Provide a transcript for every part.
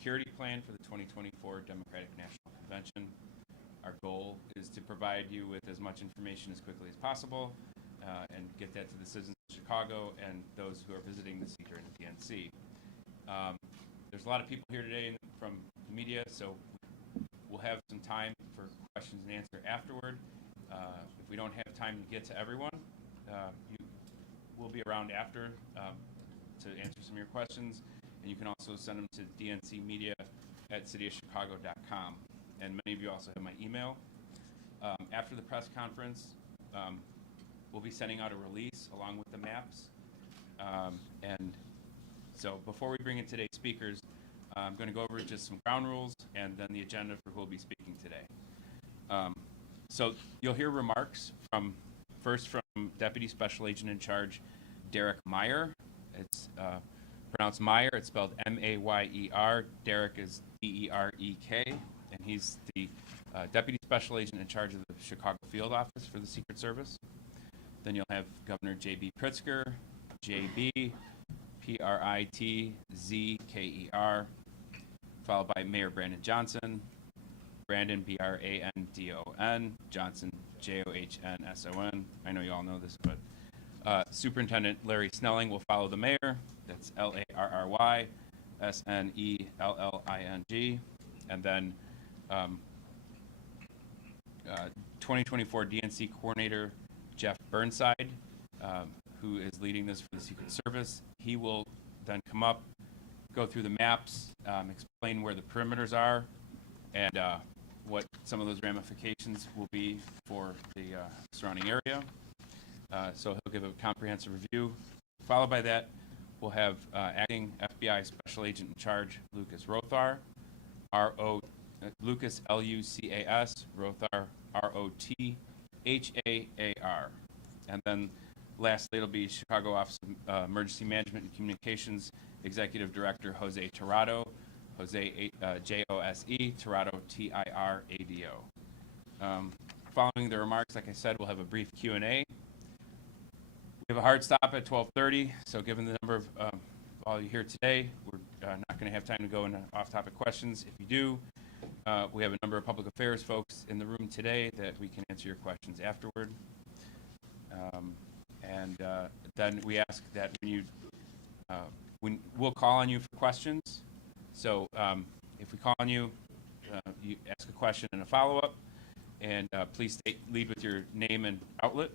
security plan for the 2024 Democratic National Convention. Our goal is to provide you with as much information as quickly as possible and get that to the citizens of Chicago and those who are visiting the Seeker and the DNC. There's a lot of people here today from the media, so we'll have some time for questions and answer afterward. If we don't have time to get to everyone, we'll be around after to answer some of your questions, and you can also send them to dncmedia@cityofchicago.com. And many of you also have my email. After the press conference, we'll be sending out a release along with the maps. And so before we bring in today's speakers, I'm going to go over just some ground rules and then the agenda for who will be speaking today. So you'll hear remarks first from Deputy Special Agent in Charge Derek Meyer. It's pronounced Meyer. It's spelled M-A-Y-E-R. Derek is D-E-R-E-K, and he's the Deputy Special Agent in charge of the Chicago Field Office for the Secret Service. Then you'll have Governor J.B. Pritzker, J.B., P-R-I-T-Z-K-E-R, followed by Mayor Brandon Johnson, Brandon, B-R-A-N-D-O-N, Johnson, J-O-H-N-S-O-N. I know you all know this, but Superintendent Larry Snelling will follow the mayor. That's L-A-R-R-Y-S-N-E-L-L-I-N-G. And then 2024 DNC Coordinator Jeff Burnside, who is leading this for the Secret Service. He will then come up, go through the maps, explain where the perimeters are, and what some of those ramifications will be for the surrounding area. So he'll give a comprehensive review. Followed by that, we'll have Acting FBI Special Agent in Charge Lucas Rothar, Lucas L-U-C-A-S, Rothar R-O-T-H-A-A-R. And then lastly, it'll be Chicago Office of Emergency Management and Communications Executive Director Jose Tirado, Jose J-O-S-E, Tirado T-I-R-A-D-O. Following the remarks, like I said, we'll have a brief Q&A. We have a hard stop at 12:30, so given the number of all you here today, we're not going to have time to go into off-topic questions. If you do, we have a number of public affairs folks in the room today that we can answer your questions afterward. Then we ask that when we'll call on you for questions. So if we call on you, you ask a question and a follow-up, and please lead with your name and outlet.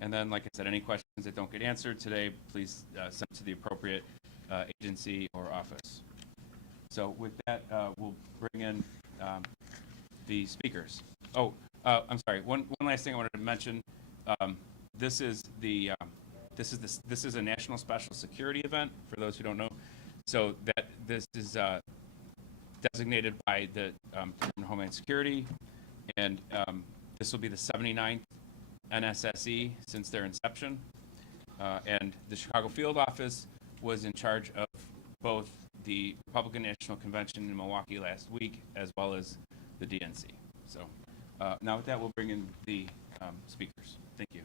And then, like I said, any questions that don't get answered today, please send to the appropriate agency or office. So with that, we'll bring in the speakers. Oh, I'm sorry. One last thing I wanted to mention. This is a national special security event for those who don't know. So that this is designated by the Department of Homeland Security, and this will be the 79th NSSE since their inception. And the Chicago Field Office was in charge of both the Republican National Convention in Milwaukee last week, as well as the DNC. So now with that, we'll bring in the speakers. Thank you.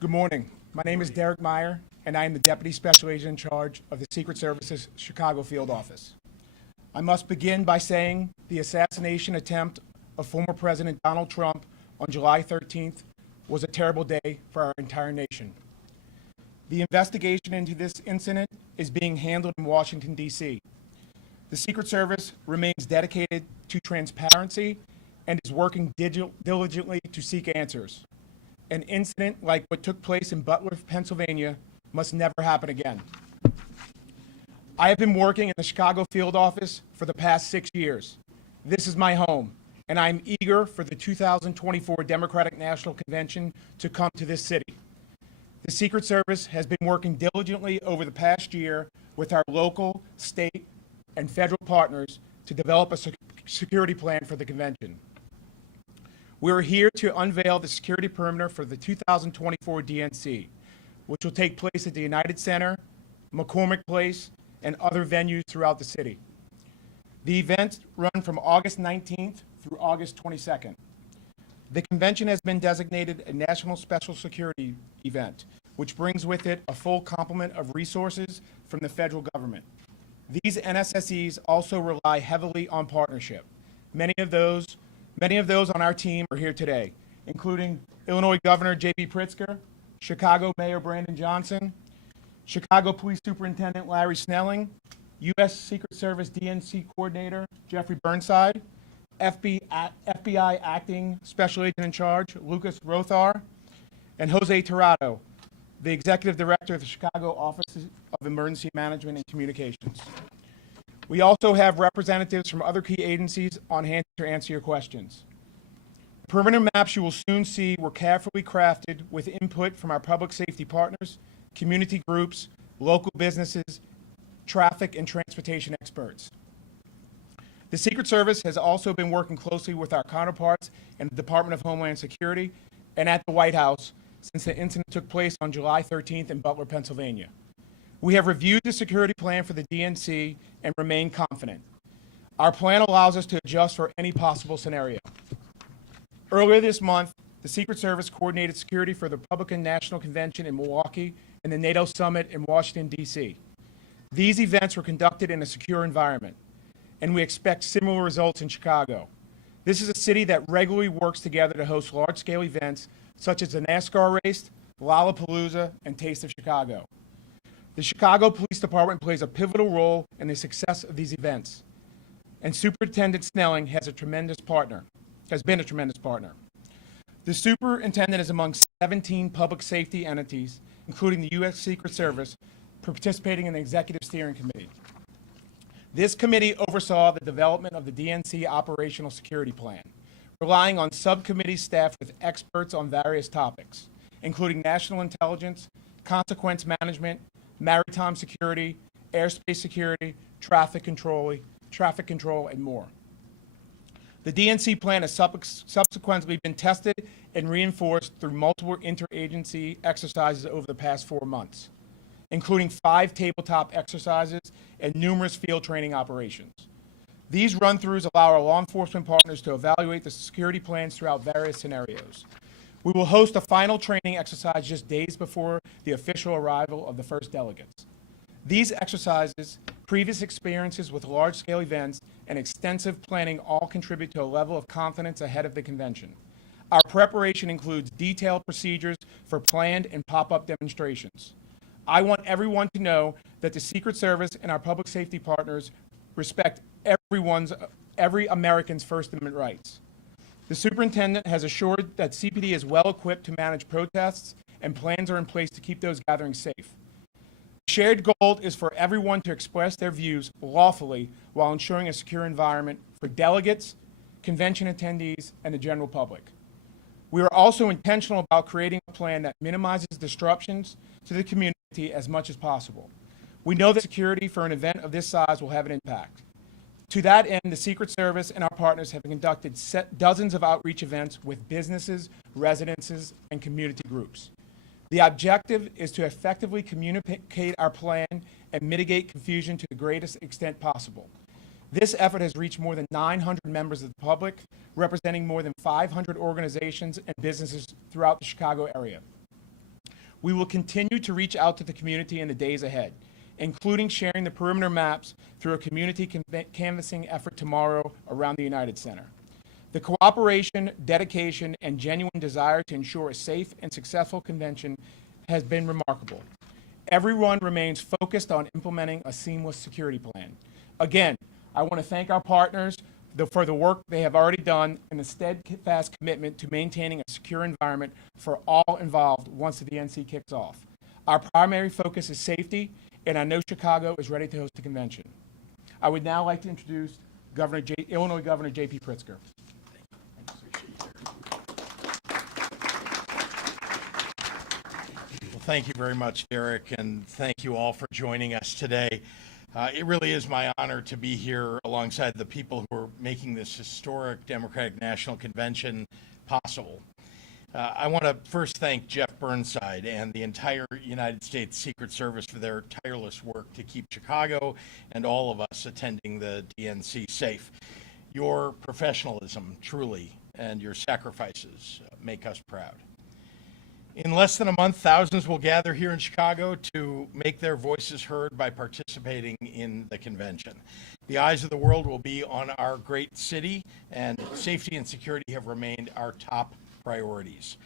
Good morning. My name is Derek Meyer, and I am the Deputy Special Agent in charge of the Secret Service's Chicago Field Office. I must begin by saying the assassination attempt of former President Donald Trump on July 13th was a terrible day for our entire nation. The investigation into this incident is being handled in Washington, D.C. The Secret Service remains dedicated to transparency and is working diligently to seek answers. An incident like what took place in Butler, Pennsylvania must never happen again. I have been working in the Chicago Field Office for the past 6 years. This is my home, and I'm eager for the 2024 Democratic National Convention to come to this city. The Secret Service has been working diligently over the past year with our local, state, and federal partners to develop a security plan for the convention. We are here to unveil the security perimeter for the 2024 DNC, which will take place at the United Center, McCormick Place, and other venues throughout the city. The events run from August 19th through August 22nd. The convention has been designated a National Special Security event, which brings with it a full complement of resources from the federal government. These NSSEs also rely heavily on partnership. Many of those on our team are here today, including Illinois Governor J.B. Pritzker, Chicago Mayor Brandon Johnson, Chicago Police Superintendent Larry Snelling, U.S. Secret Service DNC Coordinator Jeffrey Burnside, FBI Acting Special Agent in Charge Lucas Rothar, and Jose Tirado, the Executive Director of the Chicago Office of Emergency Management and Communications. We also have representatives from other key agencies on hand to answer your questions. The perimeter maps you will soon see were carefully crafted with input from our public safety partners, community groups, local businesses, traffic and transportation experts. The Secret Service has also been working closely with our counterparts in the Department of Homeland Security and at the White House since the incident took place on July 13th in Butler, Pennsylvania. We have reviewed the security plan for the DNC and remain confident. Our plan allows us to adjust for any possible scenario. Earlier this month, the Secret Service coordinated security for the Republican National Convention in Milwaukee and the NATO Summit in Washington, D.C. These events were conducted in a secure environment, and we expect similar results in Chicago. This is a city that regularly works together to host large-scale events such as the NASCAR race, Lollapalooza, and Taste of Chicago. The Chicago Police Department plays a pivotal role in the success of these events, and Superintendent Snelling has been a tremendous partner. The superintendent is among 17 public safety entities, including the U.S. Secret Service, participating in the Executive Steering Committee. This committee oversaw the development of the DNC Operational Security Plan, relying on subcommittee staff with experts on various topics, including national intelligence, consequence management, maritime security, airspace security, traffic control, and more. The DNC plan has subsequently been tested and reinforced through multiple interagency exercises over the past 4 months, including 5 tabletop exercises and numerous field training operations. These run-throughs allow our law enforcement partners to evaluate the security plans throughout various scenarios. We will host a final training exercise just days before the official arrival of the first delegates. These exercises, previous experiences with large-scale events, and extensive planning all contribute to a level of confidence ahead of the convention. Our preparation includes detailed procedures for planned and pop-up demonstrations. I want everyone to know that the Secret Service and our public safety partners respect every American's First Amendment rights. The superintendent has assured that CPD is well equipped to manage protests and plans are in place to keep those gatherings safe. The shared goal is for everyone to express their views lawfully while ensuring a secure environment for delegates, convention attendees, and the general public. We are also intentional about creating a plan that minimizes disruptions to the community as much as possible. We know that security for an event of this size will have an impact. To that end, the Secret Service and our partners have conducted dozens of outreach events with businesses, residences, and community groups. The objective is to effectively communicate our plan and mitigate confusion to the greatest extent possible. This effort has reached more than 900 members of the public, representing more than 500 organizations and businesses throughout the Chicago area. We will continue to reach out to the community in the days ahead, including sharing the perimeter maps through a community canvassing effort tomorrow around the United Center. The cooperation, dedication, and genuine desire to ensure a safe and successful convention has been remarkable. Everyone remains focused on implementing a seamless security plan. Again, I want to thank our partners for the work they have already done and the steadfast commitment to maintaining a secure environment for all involved once the DNC kicks off. Our primary focus is safety, and I know Chicago is ready to host the convention. I would now like to introduce Illinois Governor J.P. Pritzker. Thank you very much, Derek, and thank you all for joining us today. It really is my honor to be here alongside the people who are making this historic Democratic National Convention possible. I want to first thank Jeff Burnside and the entire United States Secret Service for their tireless work to keep Chicago and all of us attending the DNC safe. Your professionalism, truly, and your sacrifices make us proud. In less than a month, thousands will gather here in Chicago to make their voices heard by participating in the convention. The eyes of the world will be on our great city, and safety and security have remained our top priorities.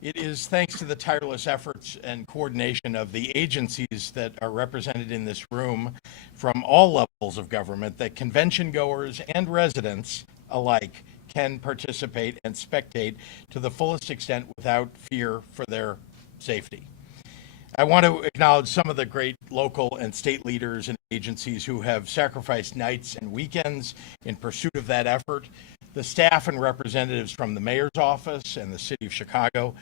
It is thanks to the tireless efforts and coordination of the agencies that are represented in this room from all levels of government that convention goers and residents alike can participate and spectate to the fullest extent without fear for their safety. I want to acknowledge some of the great local and state leaders and agencies who have sacrificed nights and weekends in pursuit of that effort. The staff and representatives from the mayor's office and the city of Chicago,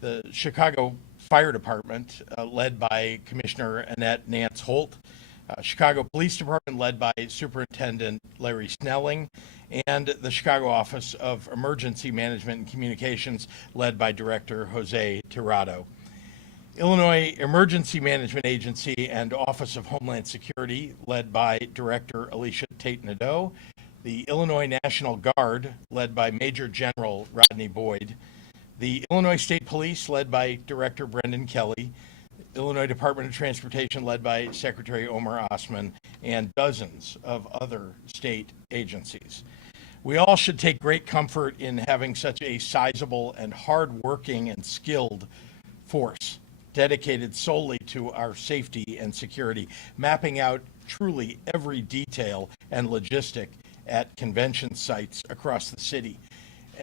the Chicago Fire Department, led by Commissioner Annette Nance Holt, Chicago Police Department, led by Superintendent Larry Snelling, and the Chicago Office of Emergency Management and Communications, led by Director Jose Tirado. Illinois Emergency Management Agency and Office of Homeland Security, led by Director Alicia Tate-Nadeau. The Illinois National Guard, led by Major General Rodney Boyd. The Illinois State Police, led by Director Brendan Kelly. Illinois Department of Transportation, led by Secretary Omar Osman, and dozens of other state agencies. We all should take great comfort in having such a sizable and hardworking and skilled force dedicated solely to our safety and security, mapping out truly every detail and logistic at convention sites across the city.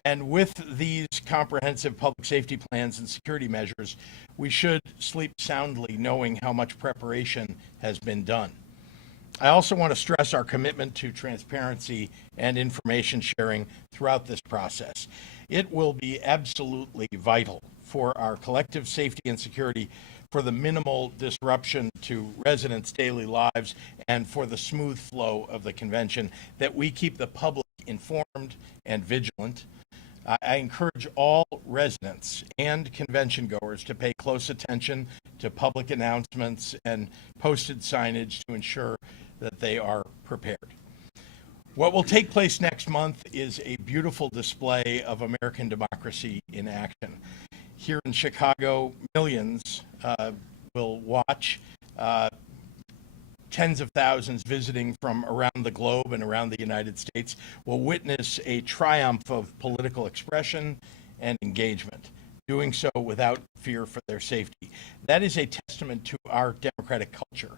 And with these comprehensive public safety plans and security measures, we should sleep soundly knowing how much preparation has been done. I also want to stress our commitment to transparency and information sharing throughout this process. It will be absolutely vital for our collective safety and security, for the minimal disruption to residents' daily lives, and for the smooth flow of the convention, that we keep the public informed and vigilant. I encourage all residents and convention goers to pay close attention to public announcements and posted signage to ensure that they are prepared. What will take place next month is a beautiful display of American democracy in action. Here in Chicago, millions will watch. Tens of thousands visiting from around the globe and around the United States will witness a triumph of political expression and engagement, doing so without fear for their safety. That is a testament to our democratic culture.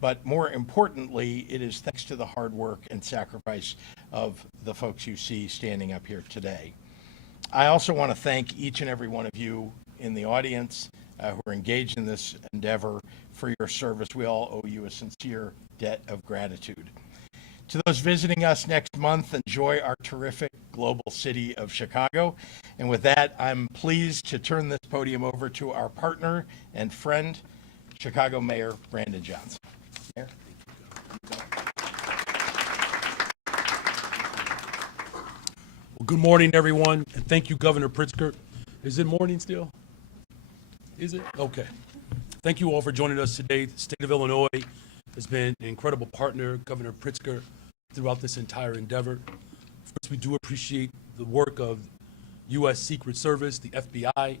But more importantly, it is thanks to the hard work and sacrifice of the folks you see standing up here today. I also want to thank each and every one of you in the audience who are engaged in this endeavor for your service. We all owe you a sincere debt of gratitude. To those visiting us next month, enjoy our terrific global city of Chicago. And with that, I'm pleased to turn this podium over to our partner and friend, Chicago Mayor Brandon Johnson. Mayor. Well, good morning, everyone, and thank you, Governor Pritzker. Is it morning still? Is it? Okay. Thank you all for joining us today. The state of Illinois has been an incredible partner, Governor Pritzker, throughout this entire endeavor. Of course, we do appreciate the work of U.S. Secret Service, the FBI,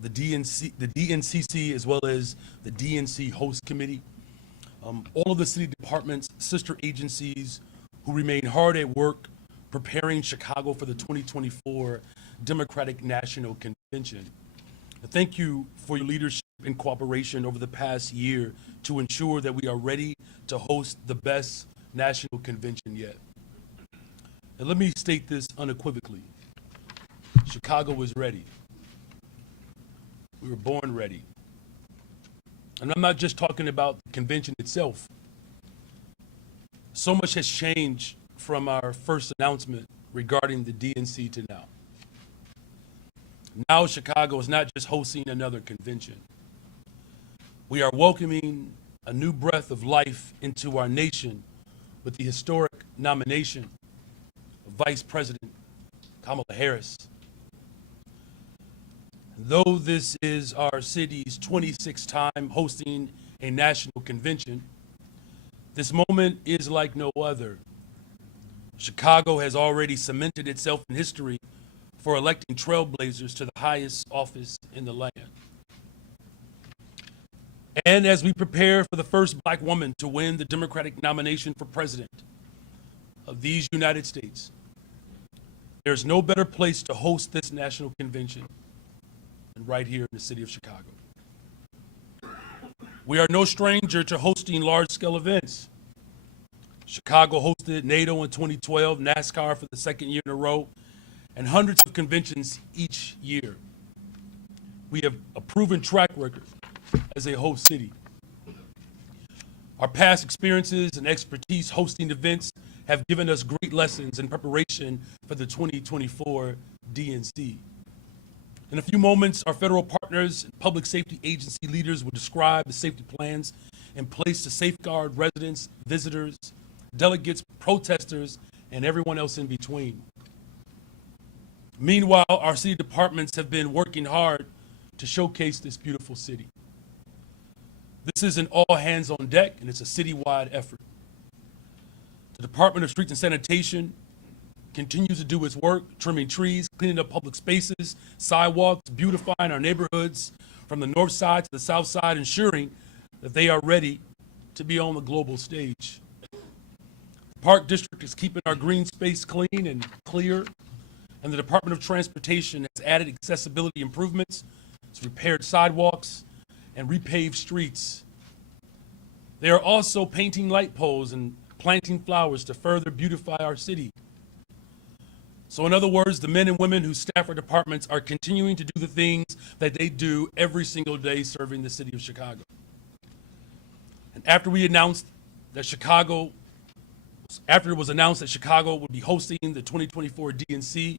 the DNCC, as well as the DNC Host Committee, all of the city departments, sister agencies who remain hard at work preparing Chicago for the 2024 Democratic National Convention. Thank you for your leadership and cooperation over the past year to ensure that we are ready to host the best national convention yet. And let me state this unequivocally. Chicago was ready. We were born ready. And I'm not just talking about the convention itself. So much has changed from our first announcement regarding the DNC to now. Now Chicago is not just hosting another convention. We are welcoming a new breath of life into our nation with the historic nomination of Vice President Kamala Harris. Though this is our city's 26th time hosting a national convention, this moment is like no other. Chicago has already cemented itself in history for electing trailblazers to the highest office in the land. And as we prepare for the first Black woman to win the Democratic nomination for president of these United States, there's no better place to host this national convention than right here in the city of Chicago. We are no stranger to hosting large-scale events. Chicago hosted NATO in 2012, NASCAR for the second year in a row, and hundreds of conventions each year. We have a proven track record as a host city. Our past experiences and expertise hosting events have given us great lessons in preparation for the 2024 DNC. In a few moments, our federal partners and public safety agency leaders will describe the safety plans in place to safeguard residents, visitors, delegates, protesters, and everyone else in between. Meanwhile, our city departments have been working hard to showcase this beautiful city. This is an all hands on deck, and it's a citywide effort. The Department of Streets and Sanitation continues to do its work, trimming trees, cleaning up public spaces, sidewalks, beautifying our neighborhoods from the north side to the south side, ensuring that they are ready to be on the global stage. The Park District is keeping our green space clean and clear, and the Department of Transportation has added accessibility improvements, it's repaired sidewalks, and repaved streets. They are also painting light poles and planting flowers to further beautify our city. So in other words, the men and women who staff our departments are continuing to do the things that they do every single day serving the city of Chicago. And after it was announced that Chicago would be hosting the 2024 DNC, it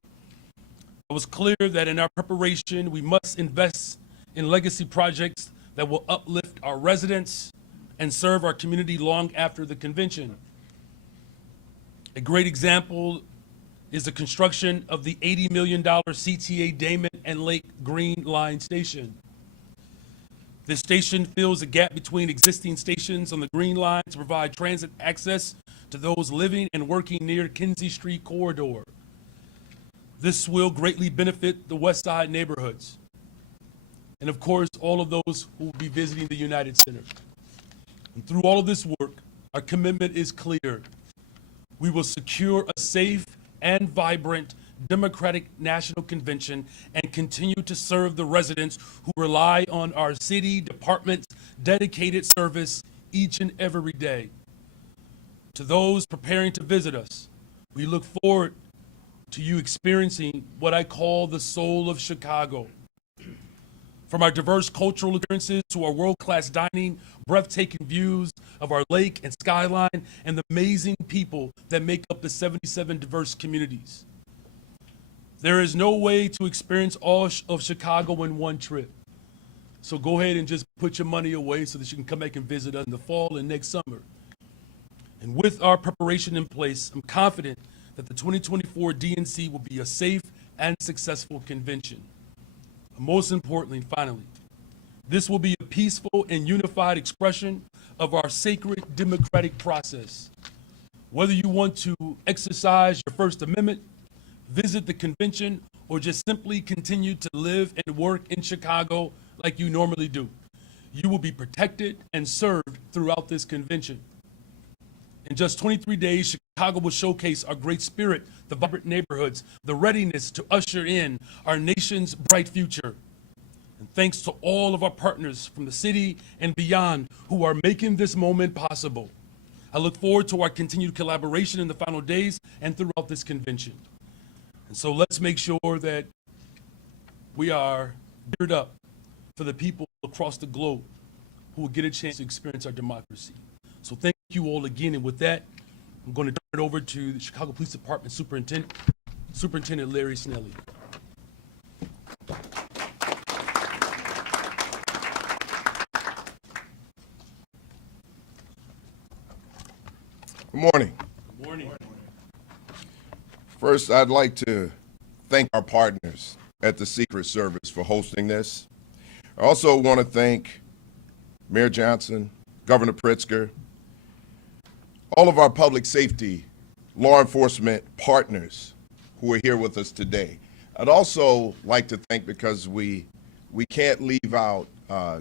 was clear that in our preparation, we must invest in legacy projects that will uplift our residents and serve our community long after the convention. A great example is the construction of the $80 million CTA Damon and Lake Green Line station. This station fills a gap between existing stations on the Green Line to provide transit access to those living and working near Kinsey Street corridor. This will greatly benefit the West Side neighborhoods. And of course, all of those who will be visiting the United Center. And through all of this work, our commitment is clear. We will secure a safe and vibrant Democratic National Convention and continue to serve the residents who rely on our city department's dedicated service each and every day. To those preparing to visit us, we look forward to you experiencing what I call the soul of Chicago. From our diverse cultural experiences to our world-class dining, breathtaking views of our lake and skyline, and the amazing people that make up the 77 diverse communities. There is no way to experience all of Chicago in one trip. So go ahead and just put your money away so that you can come back and visit us in the fall and next summer. And with our preparation in place, I'm confident that the 2024 DNC will be a safe and successful convention. Most importantly, finally, this will be a peaceful and unified expression of our sacred democratic process. Whether you want to exercise your First Amendment, visit the convention, or just simply continue to live and work in Chicago like you normally do, you will be protected and served throughout this convention. In just 23 days, Chicago will showcase our great spirit, the vibrant neighborhoods, the readiness to usher in our nation's bright future. And thanks to all of our partners from the city and beyond who are making this moment possible. I look forward to our continued collaboration in the final days and throughout this convention. And so let's make sure that we are geared up for the people across the globe who will get a chance to experience our democracy. So thank you all again, and with that, I'm going to turn it over to the Chicago Police Department Superintendent Larry Snelly. Good morning. Good morning. First, I'd like to thank our partners at the Secret Service for hosting this. I also want to thank Mayor Johnson, Governor Pritzker, all of our public safety, law enforcement partners who are here with us today. I'd also like to thank, because we can't leave out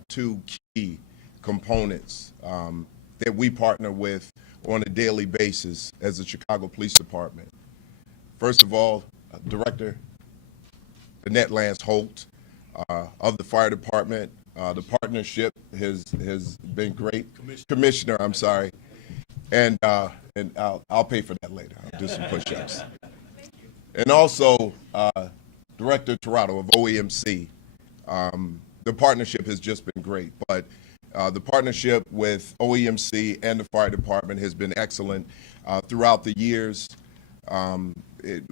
two key components that we partner with on a daily basis as the Chicago Police Department. First of all, Director Annette Lance Holt of the Fire Department. The partnership has been great. Commissioner, I'm sorry. And I'll pay for that later. I'll do some push-ups. And also Director Torado of OEMC. The partnership has just been great, but the partnership with OEMC and the fire department has been excellent throughout the years. There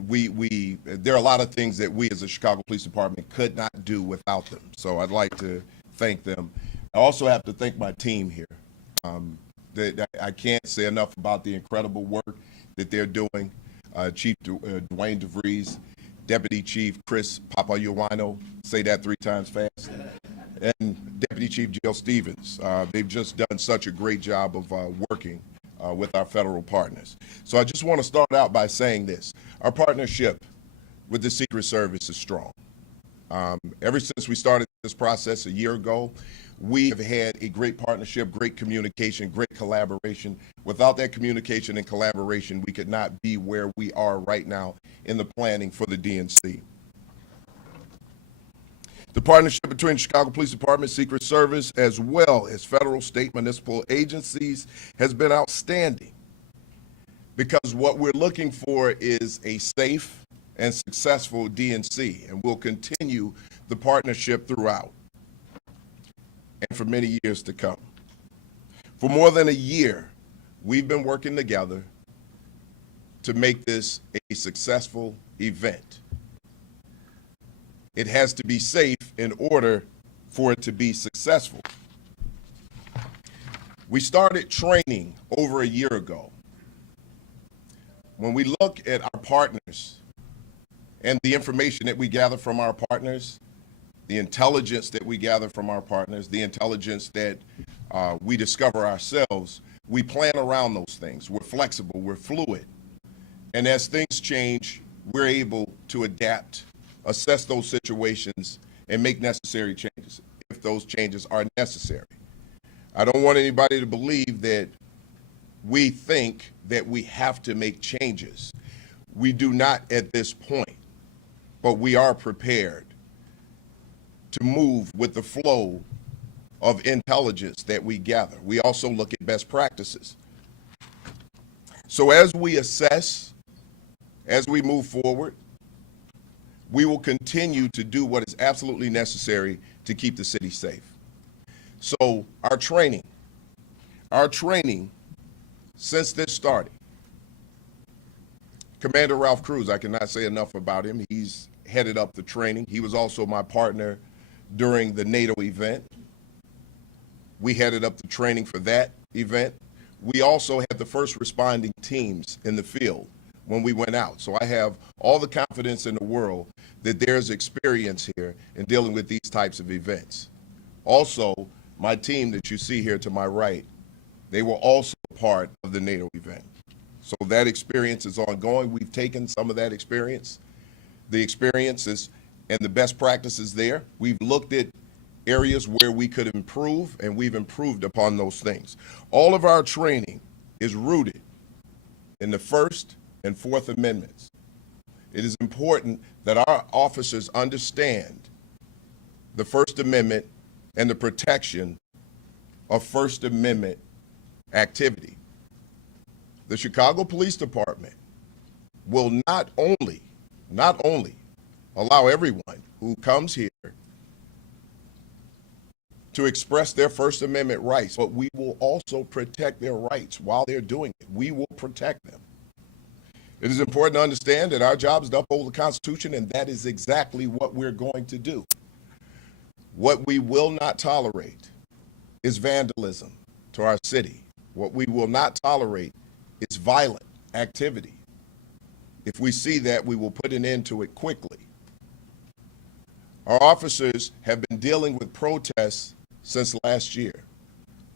are a lot of things that we as the Chicago Police Department could not do without them, so I'd like to thank them. I also have to thank my team here. I can't say enough about the incredible work that they're doing. Chief Dwayne DeVries, Deputy Chief Chris Papayuano, say that 3 times fast, and Deputy Chief Jill Stevens. They've just done such a great job of working with our federal partners. So I just want to start out by saying this. Our partnership with the Secret Service is strong. Ever since we started this process a year ago, we have had a great partnership, great communication, great collaboration. Without that communication and collaboration, we could not be where we are right now in the planning for the DNC. The partnership between Chicago Police Department, Secret Service, as well as federal, state, municipal agencies has been outstanding, because what we're looking for is a safe and successful DNC, and we'll continue the partnership throughout and for many years to come. For more than a year, we've been working together to make this a successful event. It has to be safe in order for it to be successful. We started training over a year ago. When we look at our partners and the information that we gather from our partners, the intelligence that we gather from our partners, the intelligence that we discover ourselves, we plan around those things. We're flexible, we're fluid. And as things change, we're able to adapt, assess those situations, and make necessary changes if those changes are necessary. I don't want anybody to believe that we think that we have to make changes. We do not at this point, but we are prepared to move with the flow of intelligence that we gather. We also look at best practices. So as we assess, as we move forward, we will continue to do what is absolutely necessary to keep the city safe. So our training, since this started, Commander Ralph Cruz, I cannot say enough about him. He's headed up the training. He was also my partner during the NATO event. We headed up the training for that event. We also had the first responding teams in the field when we went out. So I have all the confidence in the world that there's experience here in dealing with these types of events. Also, my team that you see here to my right, they were also part of the NATO event. So that experience is ongoing. We've taken some of that experience, the experiences and the best practices there. We've looked at areas where we could improve, and we've improved upon those things. All of our training is rooted in the First and Fourth Amendments. It is important that our officers understand the First Amendment and the protection of First Amendment activity. The Chicago Police Department will not only allow everyone who comes here to express their First Amendment rights, but we will also protect their rights while they're doing it. We will protect them. It is important to understand that our job is to uphold the Constitution, and that is exactly what we're going to do. What we will not tolerate is vandalism to our city. What we will not tolerate it's violent activity. If we see that, we will put an end to it quickly. Our officers have been dealing with protests since last year.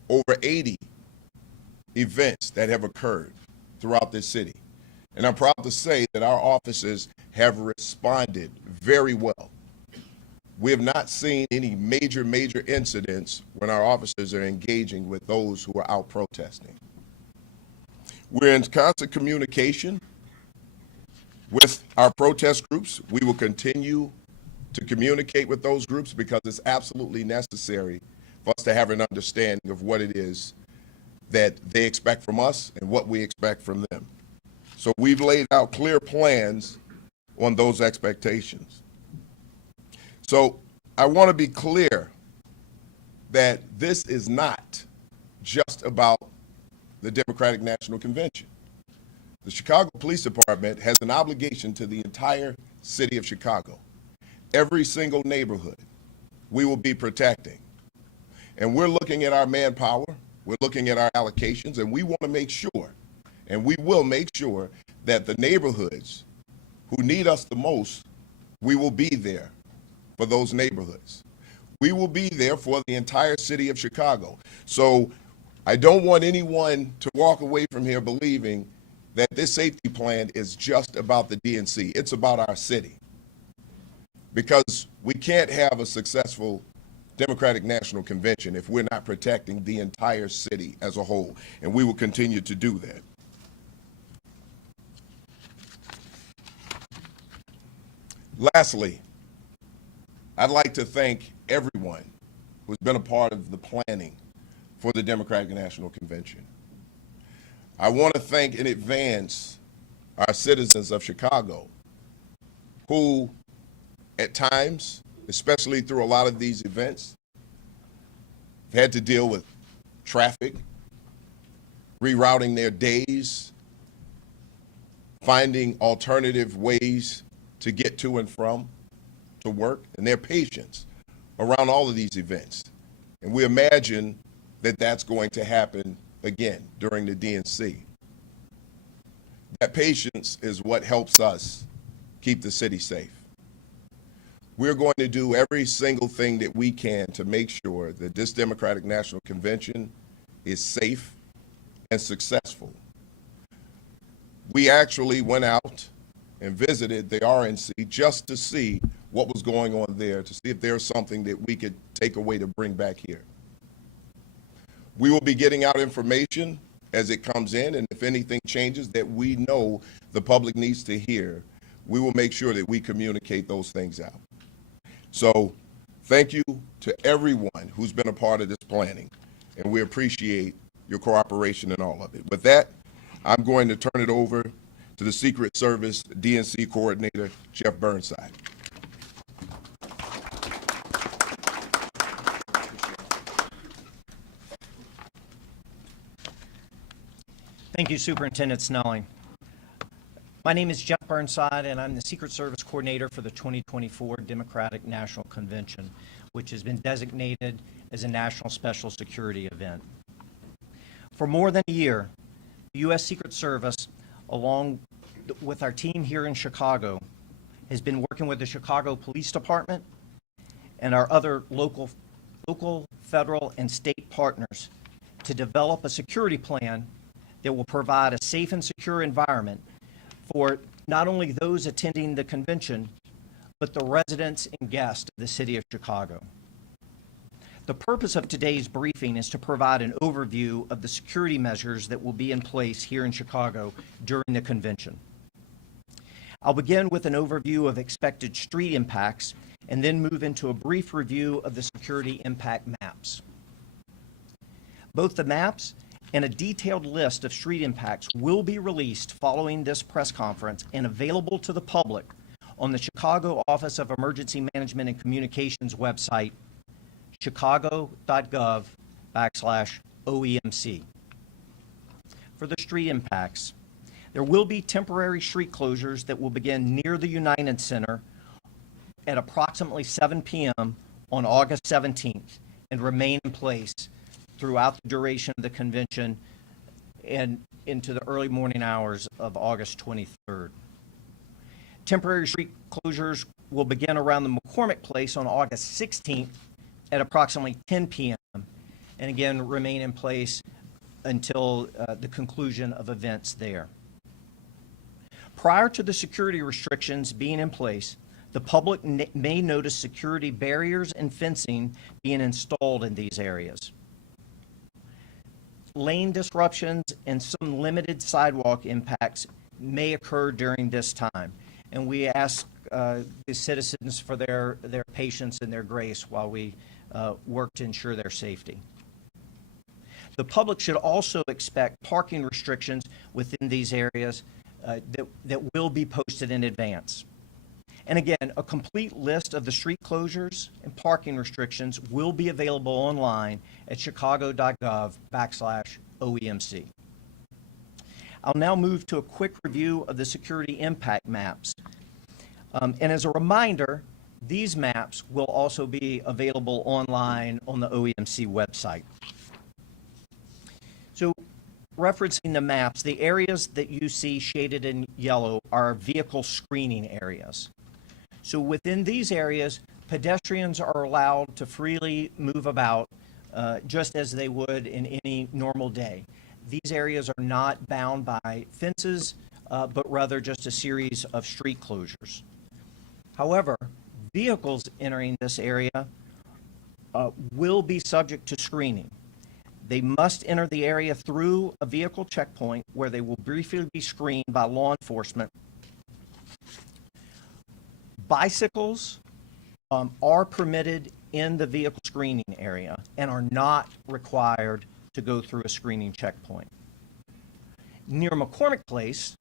Over 80 events that have occurred throughout this city. And I'm proud to say that our officers have responded very well. We have not seen any major incidents when our officers are engaging with those who are out protesting. We're in constant communication with our protest groups. We will continue to communicate with those groups because it's absolutely necessary for us to have an understanding of what it is that they expect from us and what we expect from them. So we've laid out clear plans on those expectations. So I want to be clear that this is not just about the Democratic National Convention. The Chicago Police Department has an obligation to the entire city of Chicago. Every single neighborhood we will be protecting. And we're looking at our manpower, we're looking at our allocations, and we want to make sure, and we will make sure that the neighborhoods who need us the most, we will be there for those neighborhoods. We will be there for the entire city of Chicago. So I don't want anyone to walk away from here believing that this safety plan is just about the DNC. It's about our city. Because we can't have a successful Democratic National Convention if we're not protecting the entire city as a whole, and we will continue to do that. Lastly, I'd like to thank everyone who's been a part of the planning for the Democratic National Convention. I want to thank in advance our citizens of Chicago who, at times, especially through a lot of these events, had to deal with traffic, rerouting their days, finding alternative ways to get to and from to work, and their patience around all of these events. And we imagine that that's going to happen again during the DNC. That patience is what helps us keep the city safe. We're going to do every single thing that we can to make sure that this Democratic National Convention is safe and successful. We actually went out and visited the RNC just to see what was going on there, to see if there's something that we could take away to bring back here. We will be getting out information as it comes in, and if anything changes that we know the public needs to hear, we will make sure that we communicate those things out. So thank you to everyone who's been a part of this planning, and we appreciate your cooperation in all of it. With that, I'm going to turn it over to the Secret Service DNC Coordinator, Jeff Burnside. Thank you, Superintendent Snelling. My name is Jeff Burnside, and I'm the Secret Service Coordinator for the 2024 Democratic National Convention, which has been designated as a national special security event. For more than a year, the U.S. Secret Service, along with our team here in Chicago, has been working with the Chicago Police Department and our other local, federal, and state partners to develop a security plan that will provide a safe and secure environment for not only those attending the convention, but the residents and guests of the city of Chicago. The purpose of today's briefing is to provide an overview of the security measures that will be in place here in Chicago during the convention. I'll begin with an overview of expected street impacts and then move into a brief review of the security impact maps. Both the maps and a detailed list of street impacts will be released following this press conference and available to the public on the Chicago Office of Emergency Management and Communications website, chicago.gov/OEMC. For the street impacts, there will be temporary street closures that will begin near the United Center at approximately 7 p.m. on August 17th and remain in place throughout the duration of the convention and into the early morning hours of August 23rd. Temporary street closures will begin around the McCormick Place on August 16th at approximately 10 p.m. and again remain in place until the conclusion of events there. Prior to the security restrictions being in place, the public may notice security barriers and fencing being installed in these areas. Lane disruptions and some limited sidewalk impacts may occur during this time, and we ask the citizens for their patience and their grace while we work to ensure their safety. The public should also expect parking restrictions within these areas that will be posted in advance. And again, a complete list of the street closures and parking restrictions will be available online at chicago.gov/OEMC. I'll now move to a quick review of the security impact maps. And as a reminder, these maps will also be available online on the OEMC website. So, referencing the maps, the areas that you see shaded in yellow are vehicle screening areas. So within these areas, pedestrians are allowed to freely move about just as they would in any normal day. These areas are not bound by fences, but rather just a series of street closures. However, vehicles entering this area will be subject to screening. They must enter the area through a vehicle checkpoint where they will briefly be screened by law enforcement. Bicycles are permitted in the vehicle screening area and are not required to go through a screening checkpoint. Near McCormick Place,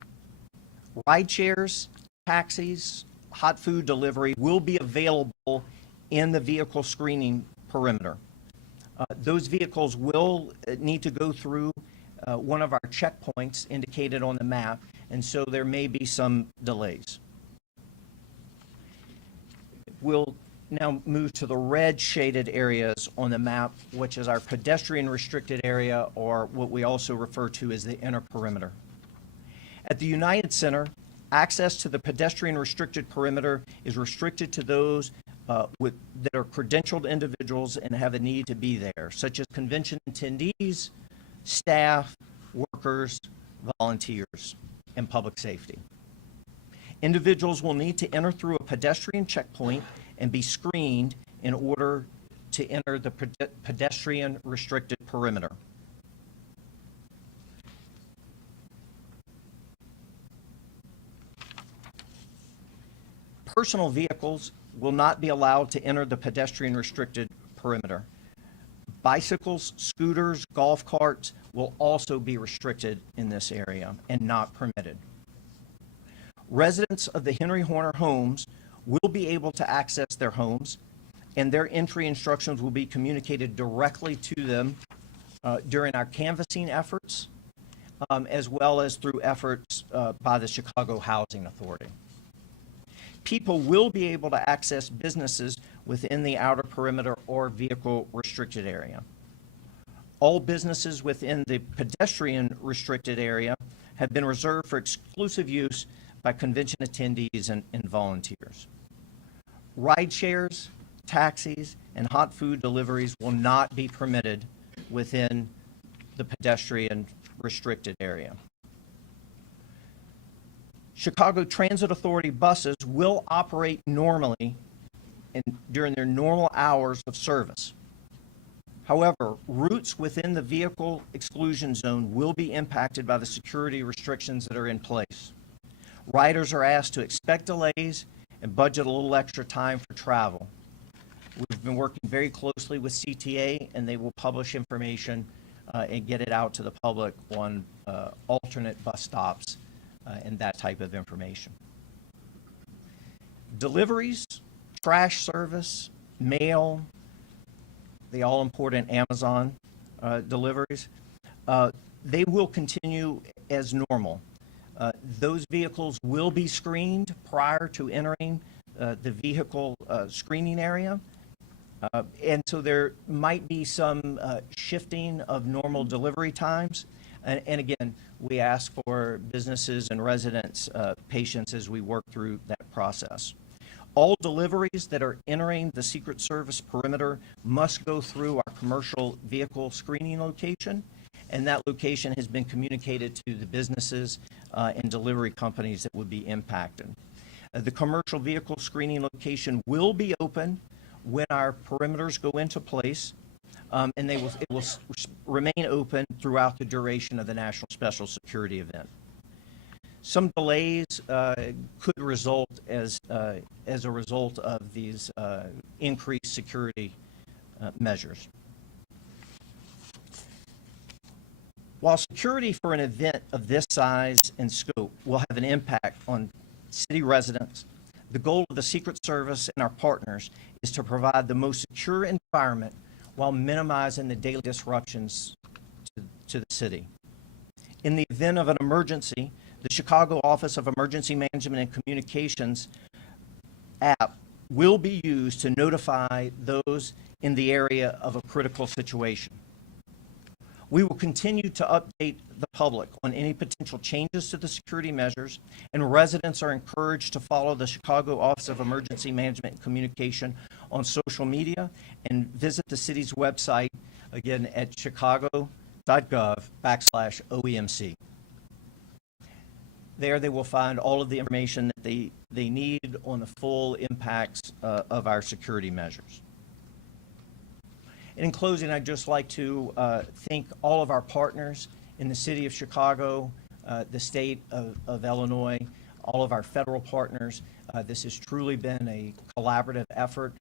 ride shares, taxis, hot food delivery will be available in the vehicle screening perimeter. Those vehicles will need to go through one of our checkpoints indicated on the map, and so there may be some delays. We'll now move to the red shaded areas on the map, which is our pedestrian restricted area, or what we also refer to as the inner perimeter. At the United Center, access to the pedestrian restricted perimeter is restricted to those that are credentialed individuals and have a need to be there, such as convention attendees, staff, workers, volunteers, and public safety. Individuals will need to enter through a pedestrian checkpoint and be screened in order to enter the pedestrian restricted perimeter. Personal vehicles will not be allowed to enter the pedestrian restricted perimeter. Bicycles, scooters, golf carts will also be restricted in this area and not permitted. Residents of the Henry Horner homes will be able to access their homes, and their entry instructions will be communicated directly to them during our canvassing efforts, as well as through efforts by the Chicago Housing Authority. People will be able to access businesses within the outer perimeter or vehicle restricted area. All businesses within the pedestrian restricted area have been reserved for exclusive use by convention attendees and volunteers. Ride shares, taxis, and hot food deliveries will not be permitted within the pedestrian restricted area. Chicago Transit Authority buses will operate normally during their normal hours of service. However, routes within the vehicle exclusion zone will be impacted by the security restrictions that are in place. Riders are asked to expect delays and budget a little extra time for travel. We've been working very closely with CTA, and they will publish information and get it out to the public on alternate bus stops and that type of information. Deliveries, trash service, mail, the all-important Amazon deliveries, they will continue as normal. Those vehicles will be screened prior to entering the vehicle screening area. And so there might be some shifting of normal delivery times. And again, we ask for businesses and residents' patience as we work through that process. All deliveries that are entering the Secret Service perimeter must go through our commercial vehicle screening location, and that location has been communicated to the businesses and delivery companies that would be impacted. The commercial vehicle screening location will be open when our perimeters go into place, and it will remain open throughout the duration of the National Special Security event. Some delays could result as a result of these increased security measures. While security for an event of this size and scope will have an impact on city residents, the goal of the Secret Service and our partners is to provide the most secure environment while minimizing the daily disruptions to the city. In the event of an emergency, the Chicago Office of Emergency Management and Communications app will be used to notify those in the area of a critical situation. We will continue to update the public on any potential changes to the security measures, and residents are encouraged to follow the Chicago Office of Emergency Management and Communication on social media and visit the city's website, again, at chicago.gov/OEMC. There they will find all of the information that they need on the full impacts of our security measures. In closing, I'd just like to thank all of our partners in the city of Chicago, the state of Illinois, all of our federal partners. This has truly been a collaborative effort.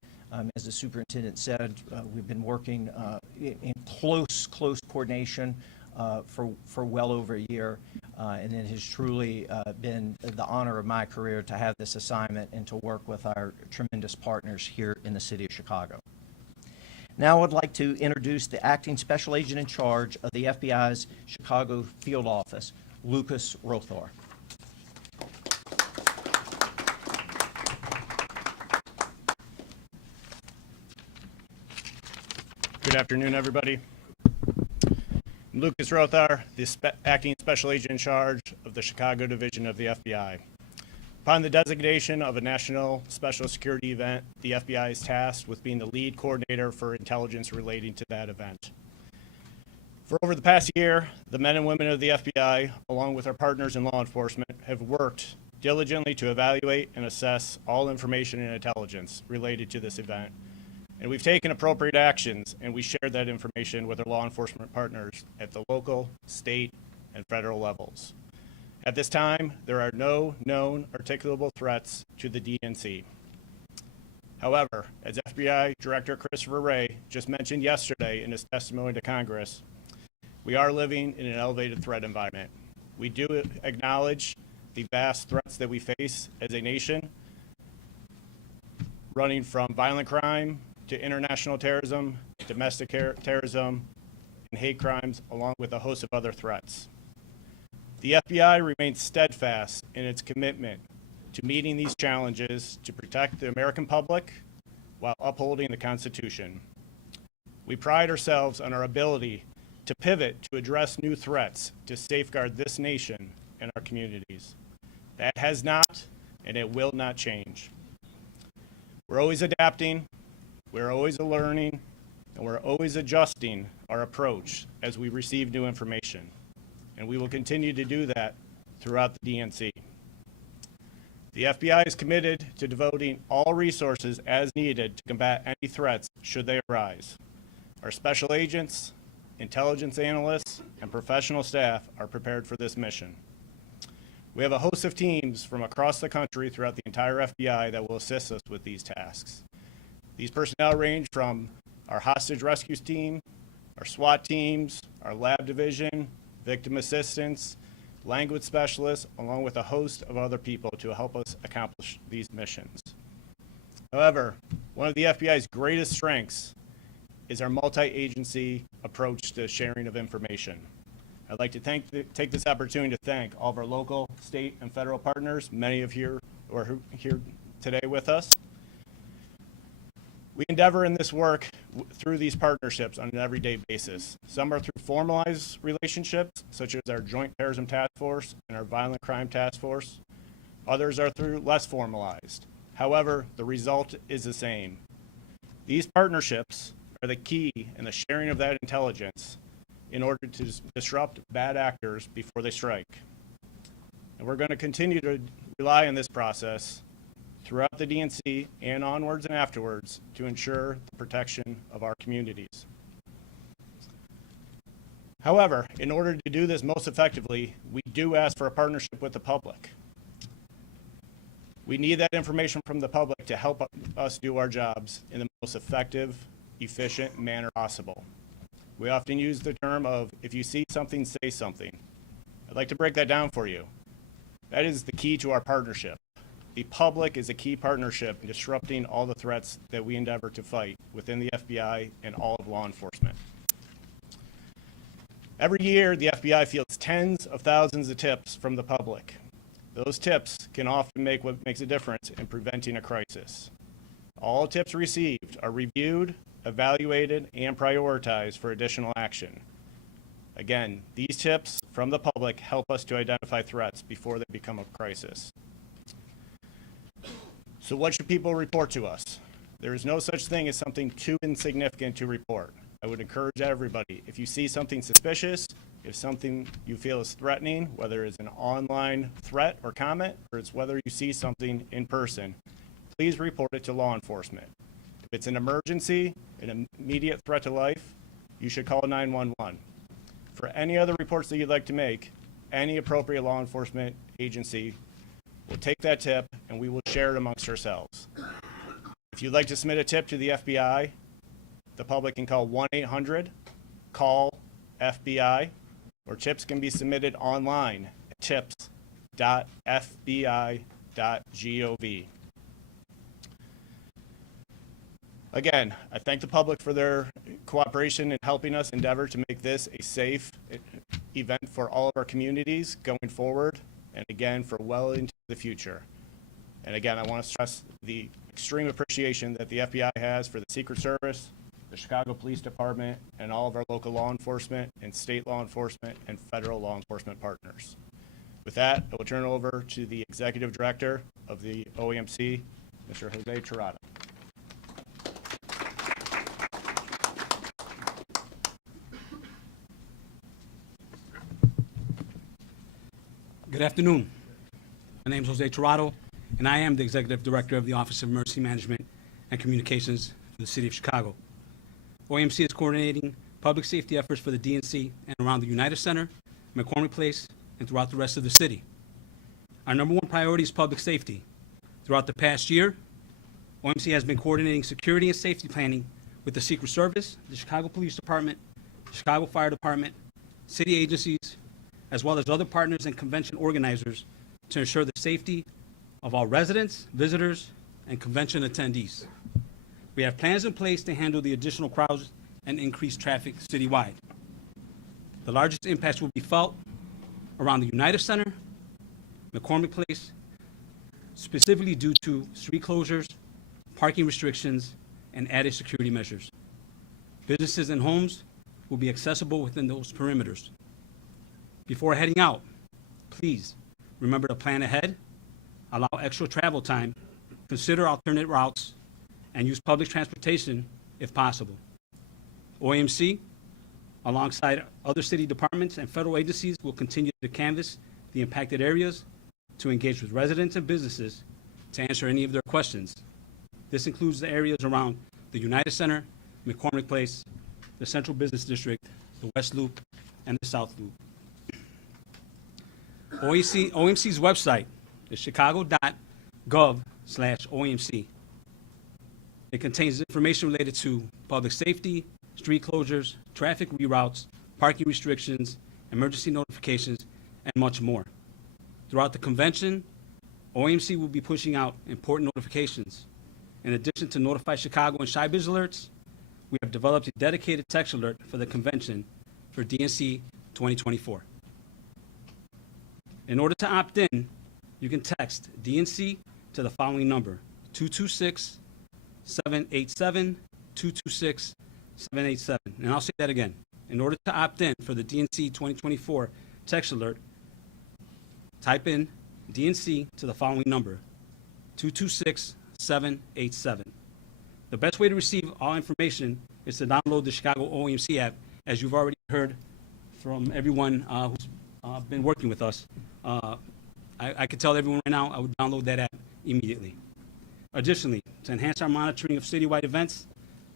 As the superintendent said, we've been working in close coordination for well over a year, and it has truly been the honor of my career to have this assignment and to work with our tremendous partners here in the city of Chicago. Now I would like to introduce the acting special agent in charge of the FBI's Chicago field office, Lucas Rothar. Good afternoon, everybody. I'm Lucas Rothar, the acting special agent in charge of the Chicago division of the FBI. Upon the designation of a national special security event, the FBI is tasked with being the lead coordinator for intelligence relating to that event. For over the past year, the men and women of the FBI, along with our partners in law enforcement, have worked diligently to evaluate and assess all information and intelligence related to this event. And we've taken appropriate actions, and we shared that information with our law enforcement partners at the local, state, and federal levels. At this time, there are no known articulable threats to the DNC. However, as FBI Director Christopher Wray just mentioned yesterday in his testimony to Congress, we are living in an elevated threat environment. We do acknowledge the vast threats that we face as a nation, running from violent crime to international terrorism, domestic terrorism, and hate crimes, along with a host of other threats. The FBI remains steadfast in its commitment to meeting these challenges to protect the American public while upholding the Constitution. We pride ourselves on our ability to pivot to address new threats to safeguard this nation and our communities. That has not, and it will not change. We're always adapting, we're always learning, and we're always adjusting our approach as we receive new information. And we will continue to do that throughout the DNC. The FBI is committed to devoting all resources as needed to combat any threats should they arise. Our special agents, intelligence analysts, and professional staff are prepared for this mission. We have a host of teams from across the country throughout the entire FBI that will assist us with these tasks. These personnel range from our hostage rescue team, our SWAT teams, our lab division, victim assistance, language specialists, along with a host of other people to help us accomplish these missions. However, one of the FBI's greatest strengths is our multi-agency approach to sharing of information. I'd like to take this opportunity to thank all of our local, state, and federal partners, many of you are here today with us. We endeavor in this work through these partnerships on an everyday basis. Some are through formalized relationships, such as our Joint Terrorism Task Force and our Violent Crime Task Force. Others are through less formalized. However, the result is the same. These partnerships are the key in the sharing of that intelligence in order to disrupt bad actors before they strike. And we're going to continue to rely on this process throughout the DNC and onwards and afterwards to ensure the protection of our communities. However, in order to do this most effectively, we do ask for a partnership with the public. We need that information from the public to help us do our jobs in the most effective, efficient manner possible. We often use the term of, if you see something, say something. I'd like to break that down for you. That is the key to our partnership. The public is a key partnership in disrupting all the threats that we endeavor to fight within the FBI and all of law enforcement. Every year, the FBI fields tens of thousands of tips from the public. Those tips can often make what makes a difference in preventing a crisis. All tips received are reviewed, evaluated, and prioritized for additional action. Again, these tips from the public help us to identify threats before they become a crisis. So what should people report to us? There is no such thing as something too insignificant to report. I would encourage everybody, if you see something suspicious, if something you feel is threatening, whether it's an online threat or comment, or it's whether you see something in person, please report it to law enforcement. If it's an emergency, an immediate threat to life, you should call 911. For any other reports that you'd like to make, any appropriate law enforcement agency will take that tip and we will share it amongst ourselves. If you'd like to submit a tip to the FBI, the public can call 1-800-CALL-FBI, or tips can be submitted online at tips.fbi.gov. Again, I thank the public for their cooperation in helping us endeavor to make this a safe event for all of our communities going forward, and again, for well into the future. And again, I want to stress the extreme appreciation that the FBI has for the Secret Service, the Chicago Police Department, and all of our local law enforcement and state law enforcement and federal law enforcement partners. With that, I will turn it over to the Executive Director of the OEMC, Mr. Jose Tirado. Good afternoon. My name is Jose Tirado, and I am the Executive Director of the Office of Emergency Management and Communications for the City of Chicago. OEMC is coordinating public safety efforts for the DNC and around the United Center, McCormick Place, and throughout the rest of the city. Our number one priority is public safety. Throughout the past year, OEMC has been coordinating security and safety planning with the Secret Service, the Chicago Police Department, the Chicago Fire Department, city agencies, as well as other partners and convention organizers to ensure the safety of all residents, visitors, and convention attendees. We have plans in place to handle the additional crowds and increased traffic citywide. The largest impacts will be felt around the United Center, McCormick Place, specifically due to street closures, parking restrictions, and added security measures. Businesses and homes will be accessible within those perimeters. Before heading out, please remember to plan ahead, allow extra travel time, consider alternate routes, and use public transportation if possible. OEMC, alongside other city departments and federal agencies, will continue to canvass the impacted areas to engage with residents and businesses to answer any of their questions. This includes the areas around the United Center, McCormick Place, the Central Business District, the West Loop, and the South Loop. OEMC's website is chicago.gov/OEMC. It contains information related to public safety, street closures, traffic reroutes, parking restrictions, emergency notifications, and much more. Throughout the convention, OEMC will be pushing out important notifications. In addition to Notify Chicago and ShyBiz alerts, we have developed a dedicated text alert for the convention for DNC 2024. In order to opt in, you can text DNC to the following number, 226-6 226-787, 226-787. And I'll say that again. In order to opt in for the DNC 2024 text alert, type in DNC to the following number, 226-787. The best way to receive all information is to download the Chicago OEMC app, as you've already heard from everyone who's been working with us. I could tell everyone right now I would download that app immediately. Additionally, to enhance our monitoring of citywide events,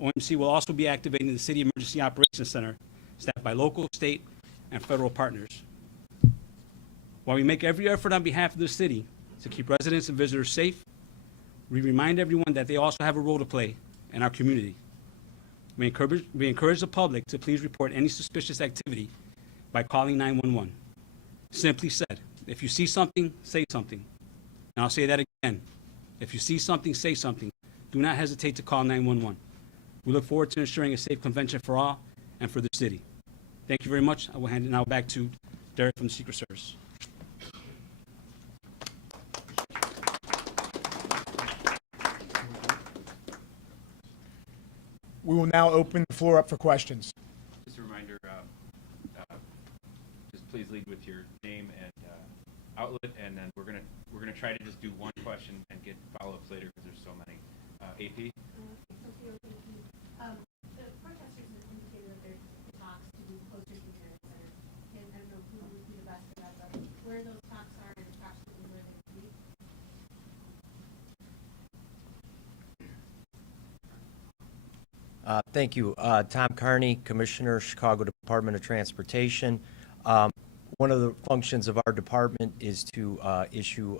OMC will also be activating the City Emergency Operations Center, staffed by local, state, and federal partners. While we make every effort on behalf of the city to keep residents and visitors safe, we remind everyone that they also have a role to play in our community. We encourage the public to please report any suspicious activity by calling 911. Simply said, if you see something, say something. And I'll say that again. If you see something, say something. Do not hesitate to call 911. We look forward to ensuring a safe convention for all and for the city. Thank you very much. I will hand it now back to Derek from the Secret Service. We will now open the floor up for questions. Just a reminder, just please lead with your name and outlet, and then we're gonna try to just do one question and get follow-ups later because there's so many. AP? The protesters have indicated that there's talks to do closer to the United Center. And I don't know who would be the best for that, but where those talks are and approximately where they would be. Thank you. Tom Carney, Commissioner, Chicago Department of Transportation. One of the functions of our department is to issue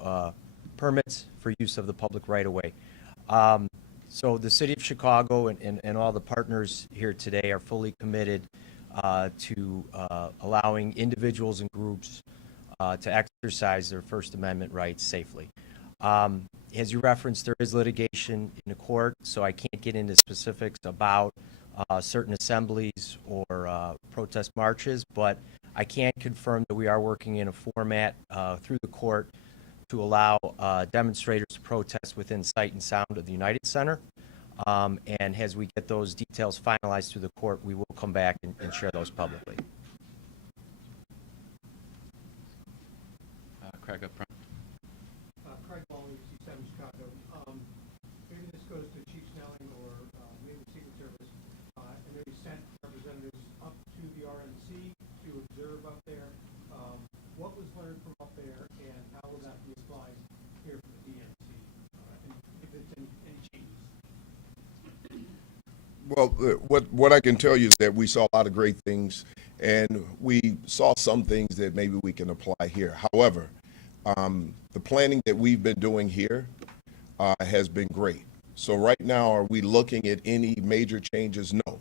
permits for use of the public right-of-way. So the City of Chicago and all the partners here today are fully committed to allowing individuals and groups to exercise their First Amendment rights safely. As you referenced, there is litigation in the court, so I can't get into specifics about certain assemblies or protest marches, but I can confirm that we are working in a format through the court to allow demonstrators to protest within sight and sound of the United Center. And as we get those details finalized through the court, we will come back and share those publicly. Craig up front. Craig Baldwin, C7 Chicago. Maybe this goes to Chief Snelling or maybe the Secret Service. And maybe sent representatives up to the RNC to observe up there. What was learned from up there, and how will that be applied here for the DNC? And if it's any changes. Well, what I can tell you is that we saw a lot of great things, and we saw some things that maybe we can apply here. However, the planning that we've been doing here has been great. So right now, are we looking at any major changes? No.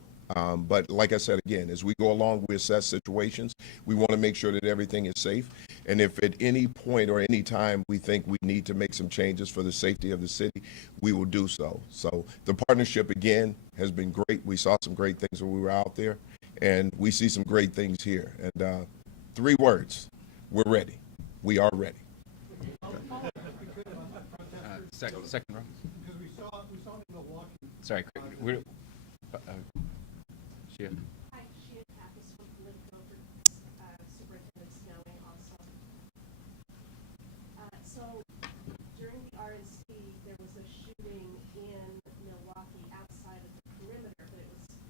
But like I said, again, as we go along, we assess situations. We want to make sure that everything is safe. And if at any point or any time we think we need to make some changes for the safety of the city, we will do so. So the partnership, again, has been great. We saw some great things when we were out there, and we see some great things here. And 3 words: we're ready. We are ready. Second row. Because we saw in Milwaukee. Sorry, Craig. Shia. Hi, Shia Pappas with Lincoln, Superintendent Snelling also. So during the RNC, there was a shooting in Milwaukee outside of the perimeter, but it was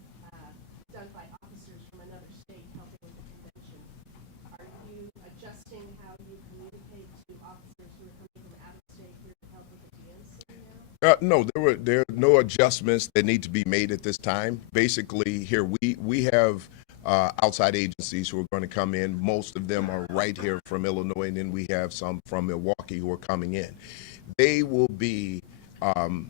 done by officers from another state helping with the convention. Are you adjusting how you communicate to officers who are coming from out of state here to help with the DNC now? No, there are no adjustments that need to be made at this time. Basically, here we have outside agencies who are going to come in. Most of them are right here from Illinois, and then we have some from Milwaukee who are coming in. They will be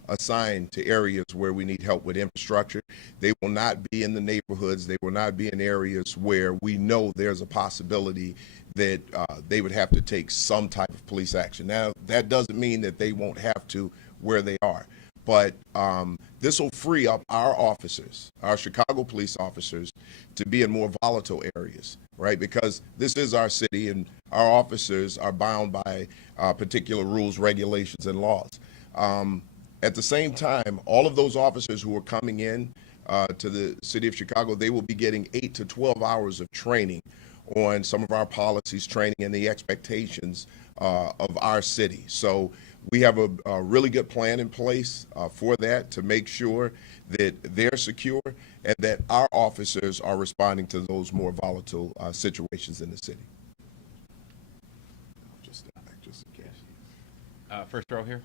assigned to areas where we need help with infrastructure. They will not be in the neighborhoods. They will not be in areas where we know there's a possibility that they would have to take some type of police action. Now, that doesn't mean that they won't have to where they are. But this will free up our officers, our Chicago police officers, to be in more volatile areas, right? Because this is our city, and our officers are bound by particular rules, regulations, and laws. At the same time, all of those officers who are coming in to the city of Chicago, they will be getting 8 to 12 hours of training on some of our policies, training, and the expectations of our city. So we have a really good plan in place for that, to make sure that they're secure and that our officers are responding to those more volatile situations in the city. Just in case. First row here.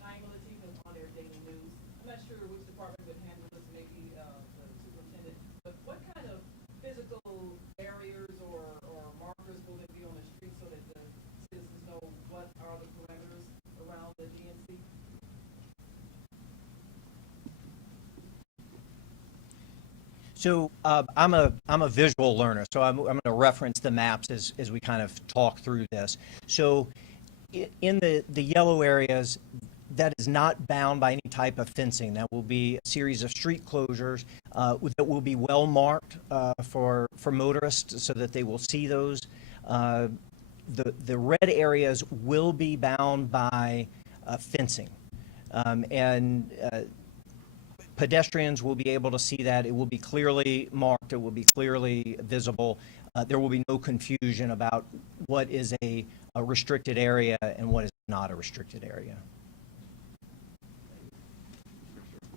Naima Latifah, on Air Daily News. I'm not sure which department would handle this, maybe the superintendent, but what kind of physical barriers or markers will there be on the street so that the citizens know what are the parameters around the DNC? So I'm a visual learner, so I'm going to reference the maps as we kind of talk through this. So in the yellow areas, that is not bound by any type of fencing. That will be a series of street closures that will be well marked for motorists so that they will see those. The red areas will be bound by fencing. And pedestrians will be able to see that. It will be clearly marked. It will be clearly visible. There will be no confusion about what is a restricted area and what is not a restricted area.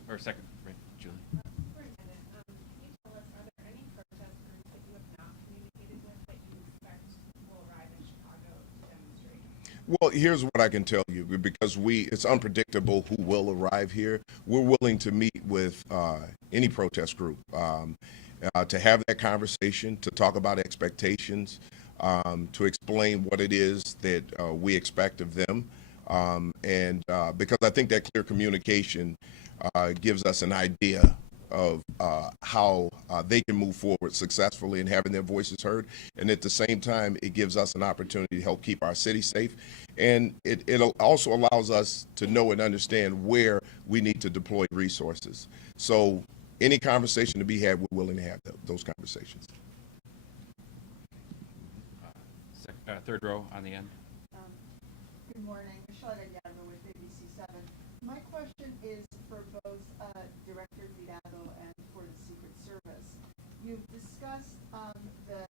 Or second, right, Julie. Superintendent, can you tell us, are there any protest groups that you have not communicated with that you expect will arrive in Chicago to demonstrate? Well, here's what I can tell you, because it's unpredictable who will arrive here. We're willing to meet with any protest group to have that conversation, to talk about expectations, to explain what it is that we expect of them. And because I think that clear communication gives us an idea of how they can move forward successfully and having their voices heard. And at the same time, it gives us an opportunity to help keep our city safe. And it also allows us to know and understand where we need to deploy resources. So any conversation to be had, we're willing to have those conversations. Third row on the end. Good morning, Michelle Gallardo with ABC7. My question is for both Director Vidado and for the Secret Service. You've discussed the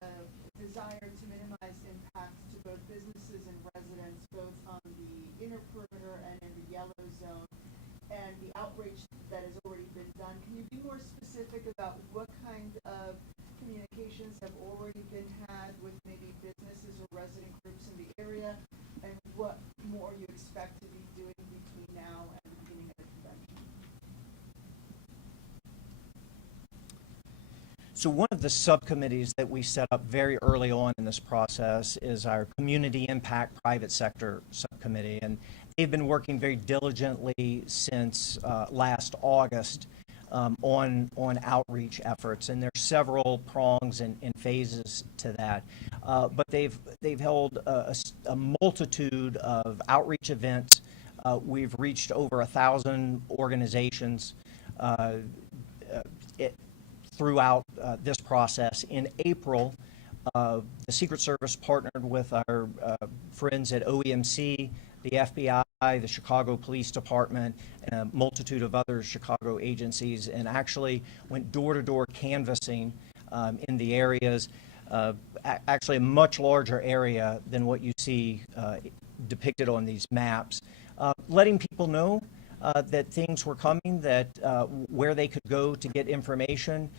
desire to minimize impacts to both businesses and residents, both on the inner perimeter and in the yellow zone, and the outreach that has already been done. Can you be more specific about what kind of communications have already been had with maybe businesses or resident groups in the area, and what more you expect to be doing between now and the beginning of the convention? So one of the subcommittees that we set up very early on in this process is our Community Impact Private Sector Subcommittee, and they've been working very diligently since last August on outreach efforts, and there's several prongs and phases to that. But they've held a multitude of outreach events. We've reached over 1,000 organizations throughout this process. In April, the Secret Service partnered with our friends at OEMC, the FBI, the Chicago Police Department, and a multitude of other Chicago agencies, and actually went door-to-door canvassing in the areas, actually a much larger area than what you see depicted on these maps, letting people know that things were coming, that where they could go to get information,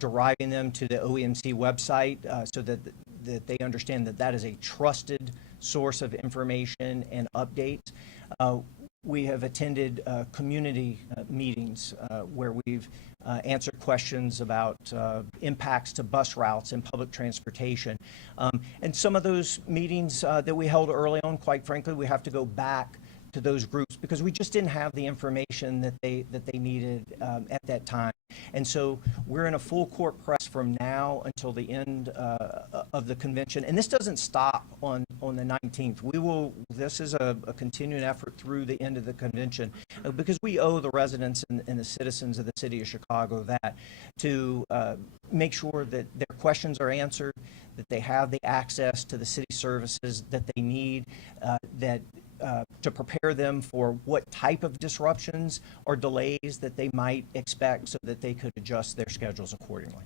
deriving them to the OEMC website so that they understand that that is a trusted source of information and updates. We have attended community meetings where we've answered questions about impacts to bus routes and public transportation. And some of those meetings that we held early on, quite frankly, we have to go back to those groups because we just didn't have the information that they needed at that time. And so we're in a full court press from now until the end of the convention. And this doesn't stop on the 19th. This is a continuing effort through the end of the convention because we owe the residents and the citizens of the city of Chicago that to make sure that their questions are answered, that they have the access to the city services that they need, that to prepare them for what type of disruptions or delays that they might expect so that they could adjust their schedules accordingly.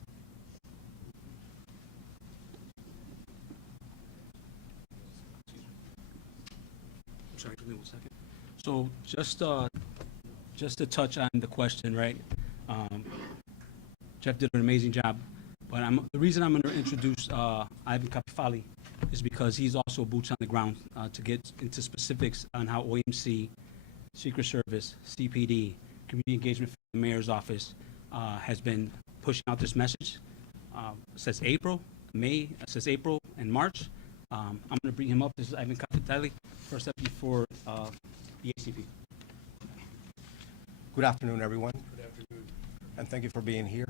Sorry, give me 1 second. So just to touch on the question, right? Jeff did an amazing job, but the reason I'm going to introduce Ivan Capifali is because he's also boots on the ground to get into specifics on how OEMC, Secret Service, CPD, Community Engagement from the Mayor's Office has been pushing out this message since April, and March. I'm going to bring him up. This is Ivan Capitali, first deputy for the ACP. Good afternoon, everyone. Good afternoon. And thank you for being here.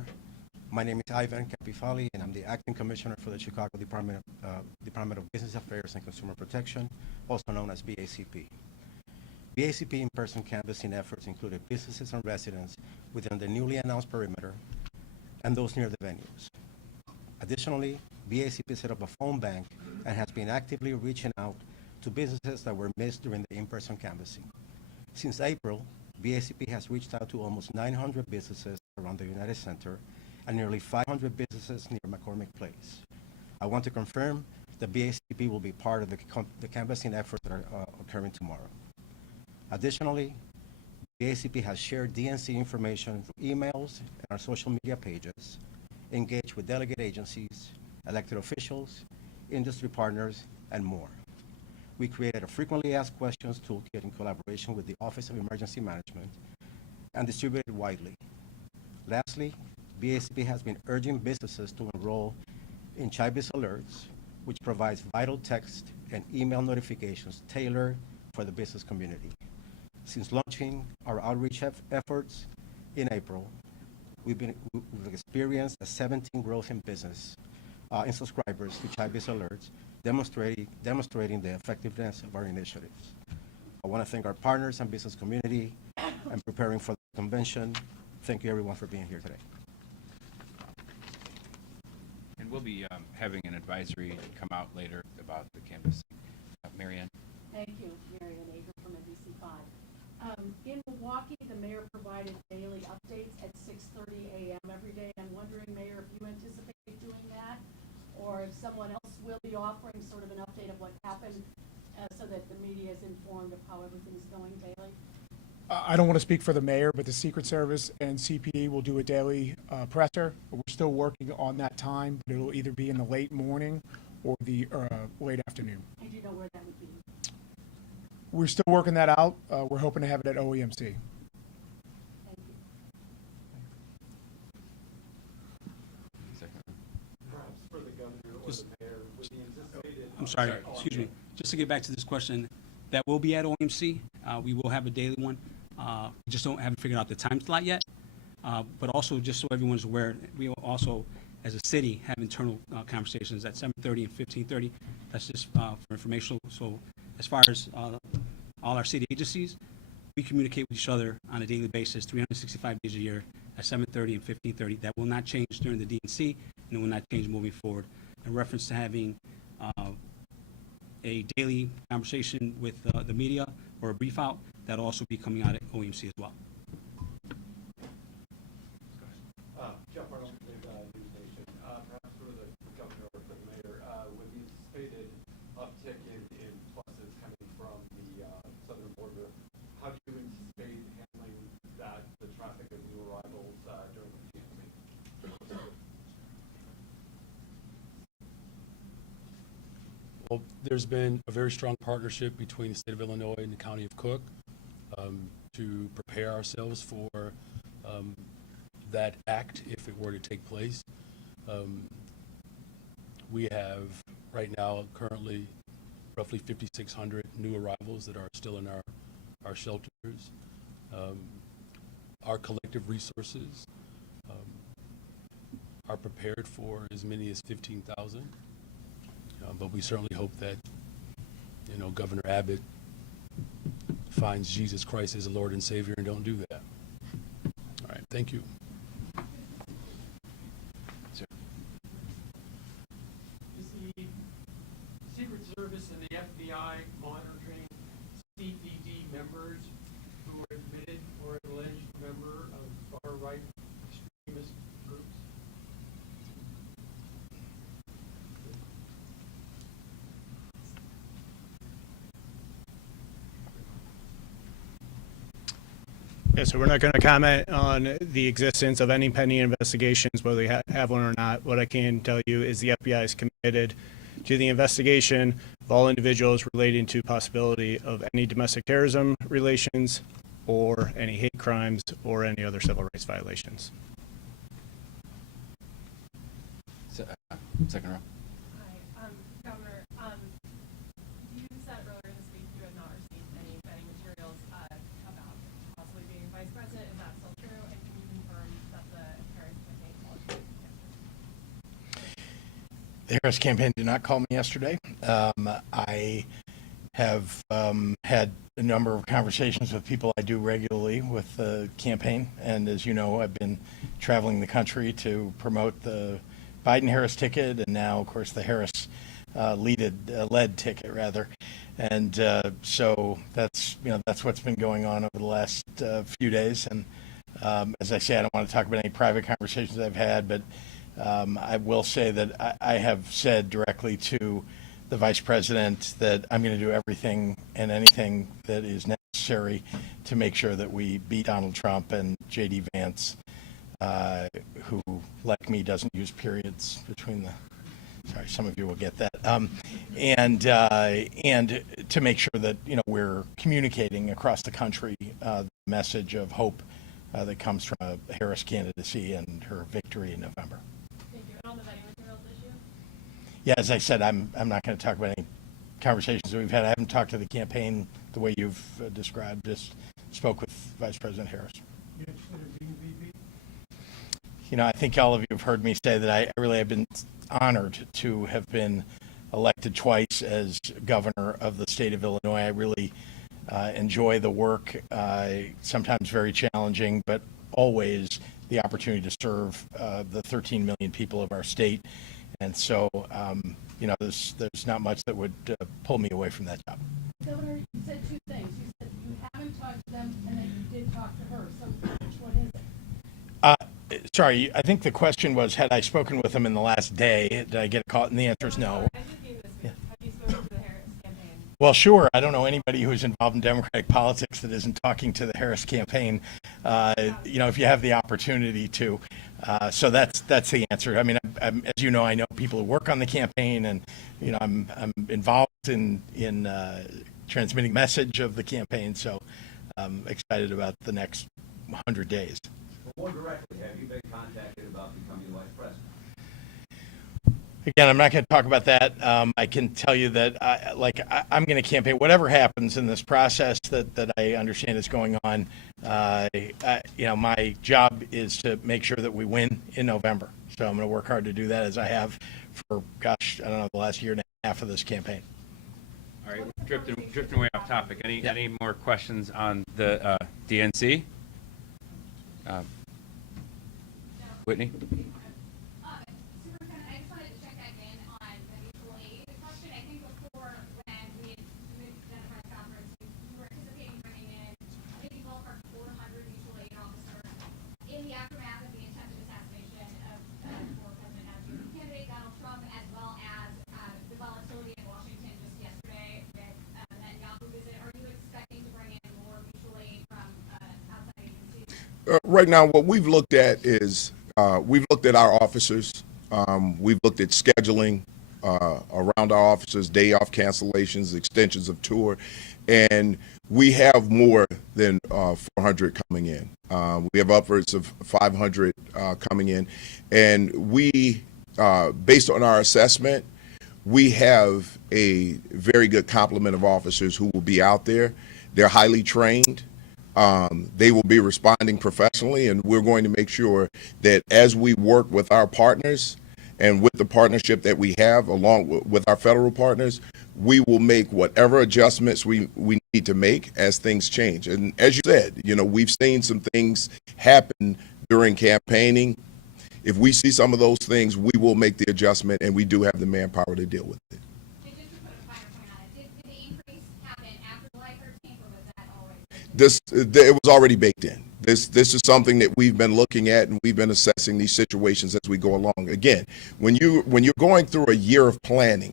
My name is Ivan Capifali, and I'm the acting commissioner for the Chicago Department of Business Affairs and Consumer Protection, also known as BACP. BACP in-person canvassing efforts included businesses and residents within the newly announced perimeter and those near the venues. Additionally, BACP set up a phone bank and has been actively reaching out to businesses that were missed during the in-person canvassing. Since April, BACP has reached out to almost 900 businesses around the United Center and nearly 500 businesses near McCormick Place. I want to confirm that BACP will be part of the canvassing efforts that are occurring tomorrow. Additionally, BACP has shared DNC information through emails and our social media pages, engaged with delegate agencies, elected officials, industry partners, and more. We created a frequently asked questions toolkit in collaboration with the Office of Emergency Management and distributed it widely. Lastly, BACP has been urging businesses to enroll in Chibis Alerts, which provides vital text and email notifications tailored for the business community. Since launching our outreach efforts in April, we've experienced a 17% growth in business in subscribers to Chibis Alerts, demonstrating the effectiveness of our initiatives. I want to thank our partners and business community and preparing for the convention. Thank you everyone for being here today. And we'll be having an advisory come out later about the canvassing. Marianne? Thank you, Marianne Ager from NBC5. In Milwaukee, the mayor provided daily updates at 6:30 a.m. every day. I'm wondering, Mayor, if you anticipate doing that, or if someone else will be offering sort of an update of what happened so that the media is informed of how everything's going daily? I don't want to speak for the mayor, but the Secret Service and CPD will do a daily presser. We're still working on that time, but it'll either be in the late morning or the late afternoon. And do you know where that would be? We're still working that out. We're hoping to have it at OEMC. Thank you. Perhaps for the governor or the mayor, with the anticipated... I'm sorry, excuse me. Just to get back to this question, that will be at OMC. We will have a daily one. We just haven't figured out the time slot yet. But also, just so everyone's aware, we will also, as a city, have internal conversations at 7:30 and 15:30. That's just for informational. So as far as all our city agencies, we communicate with each other on a daily basis, 365 days a year at 7:30 and 15:30. That will not change during the DNC, and it will not change moving forward. In reference to having a daily conversation with the media or a brief out, that'll also be coming out at OEMC as well. Jeff Arnold with News Nation. Perhaps for the governor or for the mayor, with the anticipated uptick in pluses coming from the southern border, how do you anticipate handling the traffic of new arrivals during the GNC? Well, there's been a very strong partnership between the state of Illinois and the county of Cook to prepare ourselves for that act if it were to take place. We have right now currently roughly 5,600 new arrivals that are still in our shelters. Our collective resources are prepared for as many as 15,000. But we certainly hope that, Governor Abbott finds Jesus Christ as a Lord and Savior and don't do that. All right, thank you. Is the Secret Service and the FBI monitoring Yeah, so we're not going to comment on the existence of any pending investigations, whether we have one or not. What I can tell you is the FBI is committed to the investigation of all individuals relating to possibility of any domestic terrorism relations or any hate crimes or any other civil rights violations. Second row. Hi, Governor, you said earlier in the speech you had not received any vetting materials about possibly being vice president. Is that still true? And can you confirm that the Harris campaign called you? The Harris campaign did not call me yesterday. I have had a number of conversations with people I do regularly with the campaign, and as you know, I've been traveling the country to promote the Biden-Harris ticket, and now, of course, the Harris led ticket, rather. And so that's what's been going on over the last few days. And as I say, I don't want to talk about any private conversations I've had, but I will say that I have said directly to the vice president that I'm going to do everything and anything that is necessary to make sure that we beat Donald Trump and J.D. Vance, who, like me, doesn't use periods between the. Sorry, some of you will get that. And to make sure that we're communicating across the country the message of hope that comes from a Harris candidacy and her victory in November. Thank you. And on the vetting materials issue? Yeah, as I said, I'm not going to talk about any conversations that we've had. I haven't talked to the campaign the way you've described. Just spoke with Vice President Harris. You interested in being VP? I think all of you have heard me say that I really have been honored to have been elected twice as governor of the state of Illinois. I really enjoy the work, sometimes very challenging, but always the opportunity to serve the 13 million people of our state. And so, there's not much that would pull me away from that job. Governor, you said two things. You said you haven't talked to them and that you did talk to her. So which one is it? Sorry, I think the question was, had I spoken with them in the last day? Did I get a call? And the answer is no. I did mean this. Yeah. Have you spoken to the Harris campaign? Well, sure. I don't know anybody who's involved in Democratic politics that isn't talking to the Harris campaign. If you have the opportunity to. So that's the answer. I mean, as you know, I know people who work on the campaign, and I'm involved in transmitting message of the campaign. So I'm excited about the next 100 days. More directly, have you been contacted about becoming vice president? Again, I'm not going to talk about that. I can tell you that I'm going to campaign. Whatever happens in this process that I understand is going on, my job is to make sure that we win in November. So I'm going to work hard to do that, as I have for, the last year and a half of this campaign. All right, drifting way off topic. Any more questions on the DNC? Whitney? Superintendent, I just wanted to check back in on the mutual aid question. I think before, when we had moved to the press conference, we were anticipating bringing in maybe ballpark 400 mutual aid officers in the aftermath of the attempted assassination of former President candidate Donald Trump, as well as the volatility in Washington just yesterday with the Netanyahu visit. Are you expecting to bring in more mutual aid from outside agencies? Right now, what we've looked at is we've looked at our officers. We've looked at scheduling around our officers, day off cancellations, extensions of tour, and we have more than 400 coming in. We have upwards of 500 coming in, and we, based on our assessment, we have a very good complement of officers who will be out there. They're highly trained. They will be responding professionally, and we're going to make sure that as we work with our partners and with the partnership that we have along with our federal partners, we will make whatever adjustments we need to make as things change. And as you said, we've seen some things happen during campaigning. If we see some of those things, we will make the adjustment, and we do have the manpower to deal with it. It was already baked in. This is something that we've been looking at, and we've been assessing these situations as we go along. Again, when you're going through a year of planning,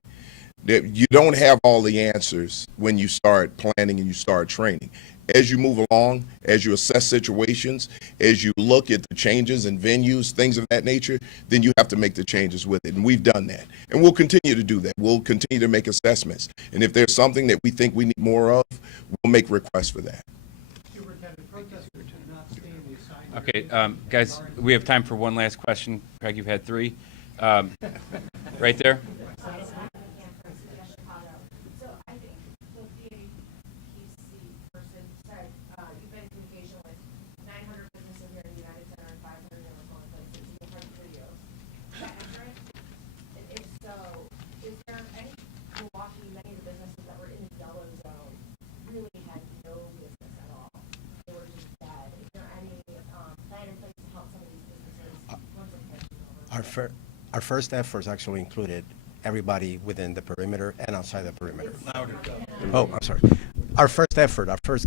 that you don't have all the answers when you start planning and you start training. as you move along, as you assess situations, as you look at the changes in venues, things of that nature, then you have to make the changes with it. And we've done that. And we'll continue to do that. We'll continue to make assessments. And if there's something that we think we need more of, we'll make requests for that. Superintendent, protesters do not stay in the assigned Okay, areas. guys, we have time for one last question. Craig, you've had three. Right there. So I think the PAPC person said, you've been in communication with 900 businesses here in the United Center and 500 in Oklahoma places, and you've heard videos. Is that accurate? And if so, is there any Milwaukee, many of the businesses that were in the yellow zone really had no business at all? They were just dead. Is there any plan in place to help some of these businesses once it gets over? Our first efforts actually included everybody within the perimeter and outside the perimeter. Oh, I'm sorry. Our first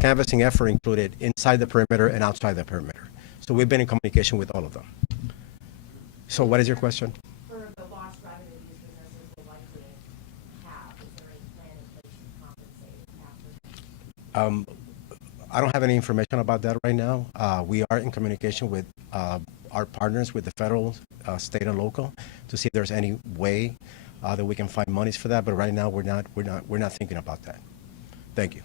canvassing effort included inside the perimeter and outside the perimeter. So we've been in communication with all of them. So what is your question? For the lost revenue these businesses will likely have, is there any plan in place to compensate after? I don't have any information about that right now. We are in communication with our partners, with the federal, state, and local, to see if there's any way that we can find monies for that. But right now, we're not thinking about that. Thank you.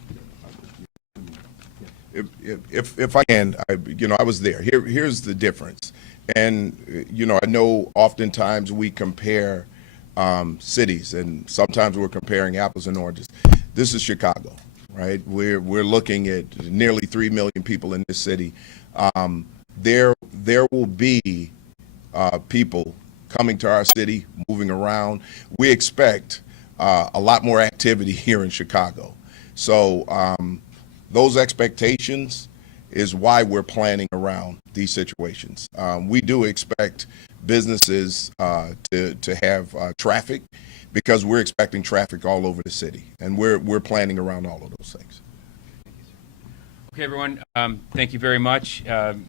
If I can, I was there. Here's the difference. And, I know oftentimes we compare cities, and sometimes we're comparing apples and oranges. This is Chicago, right? We're looking at nearly 3 million people in this city. There will be people coming to our city, moving around. We expect a lot more activity here in Chicago. So those expectations is why we're planning around these situations. We do expect businesses to have traffic, because we're expecting traffic all over the city, and we're planning around all of those things. Okay, everyone, thank you very much.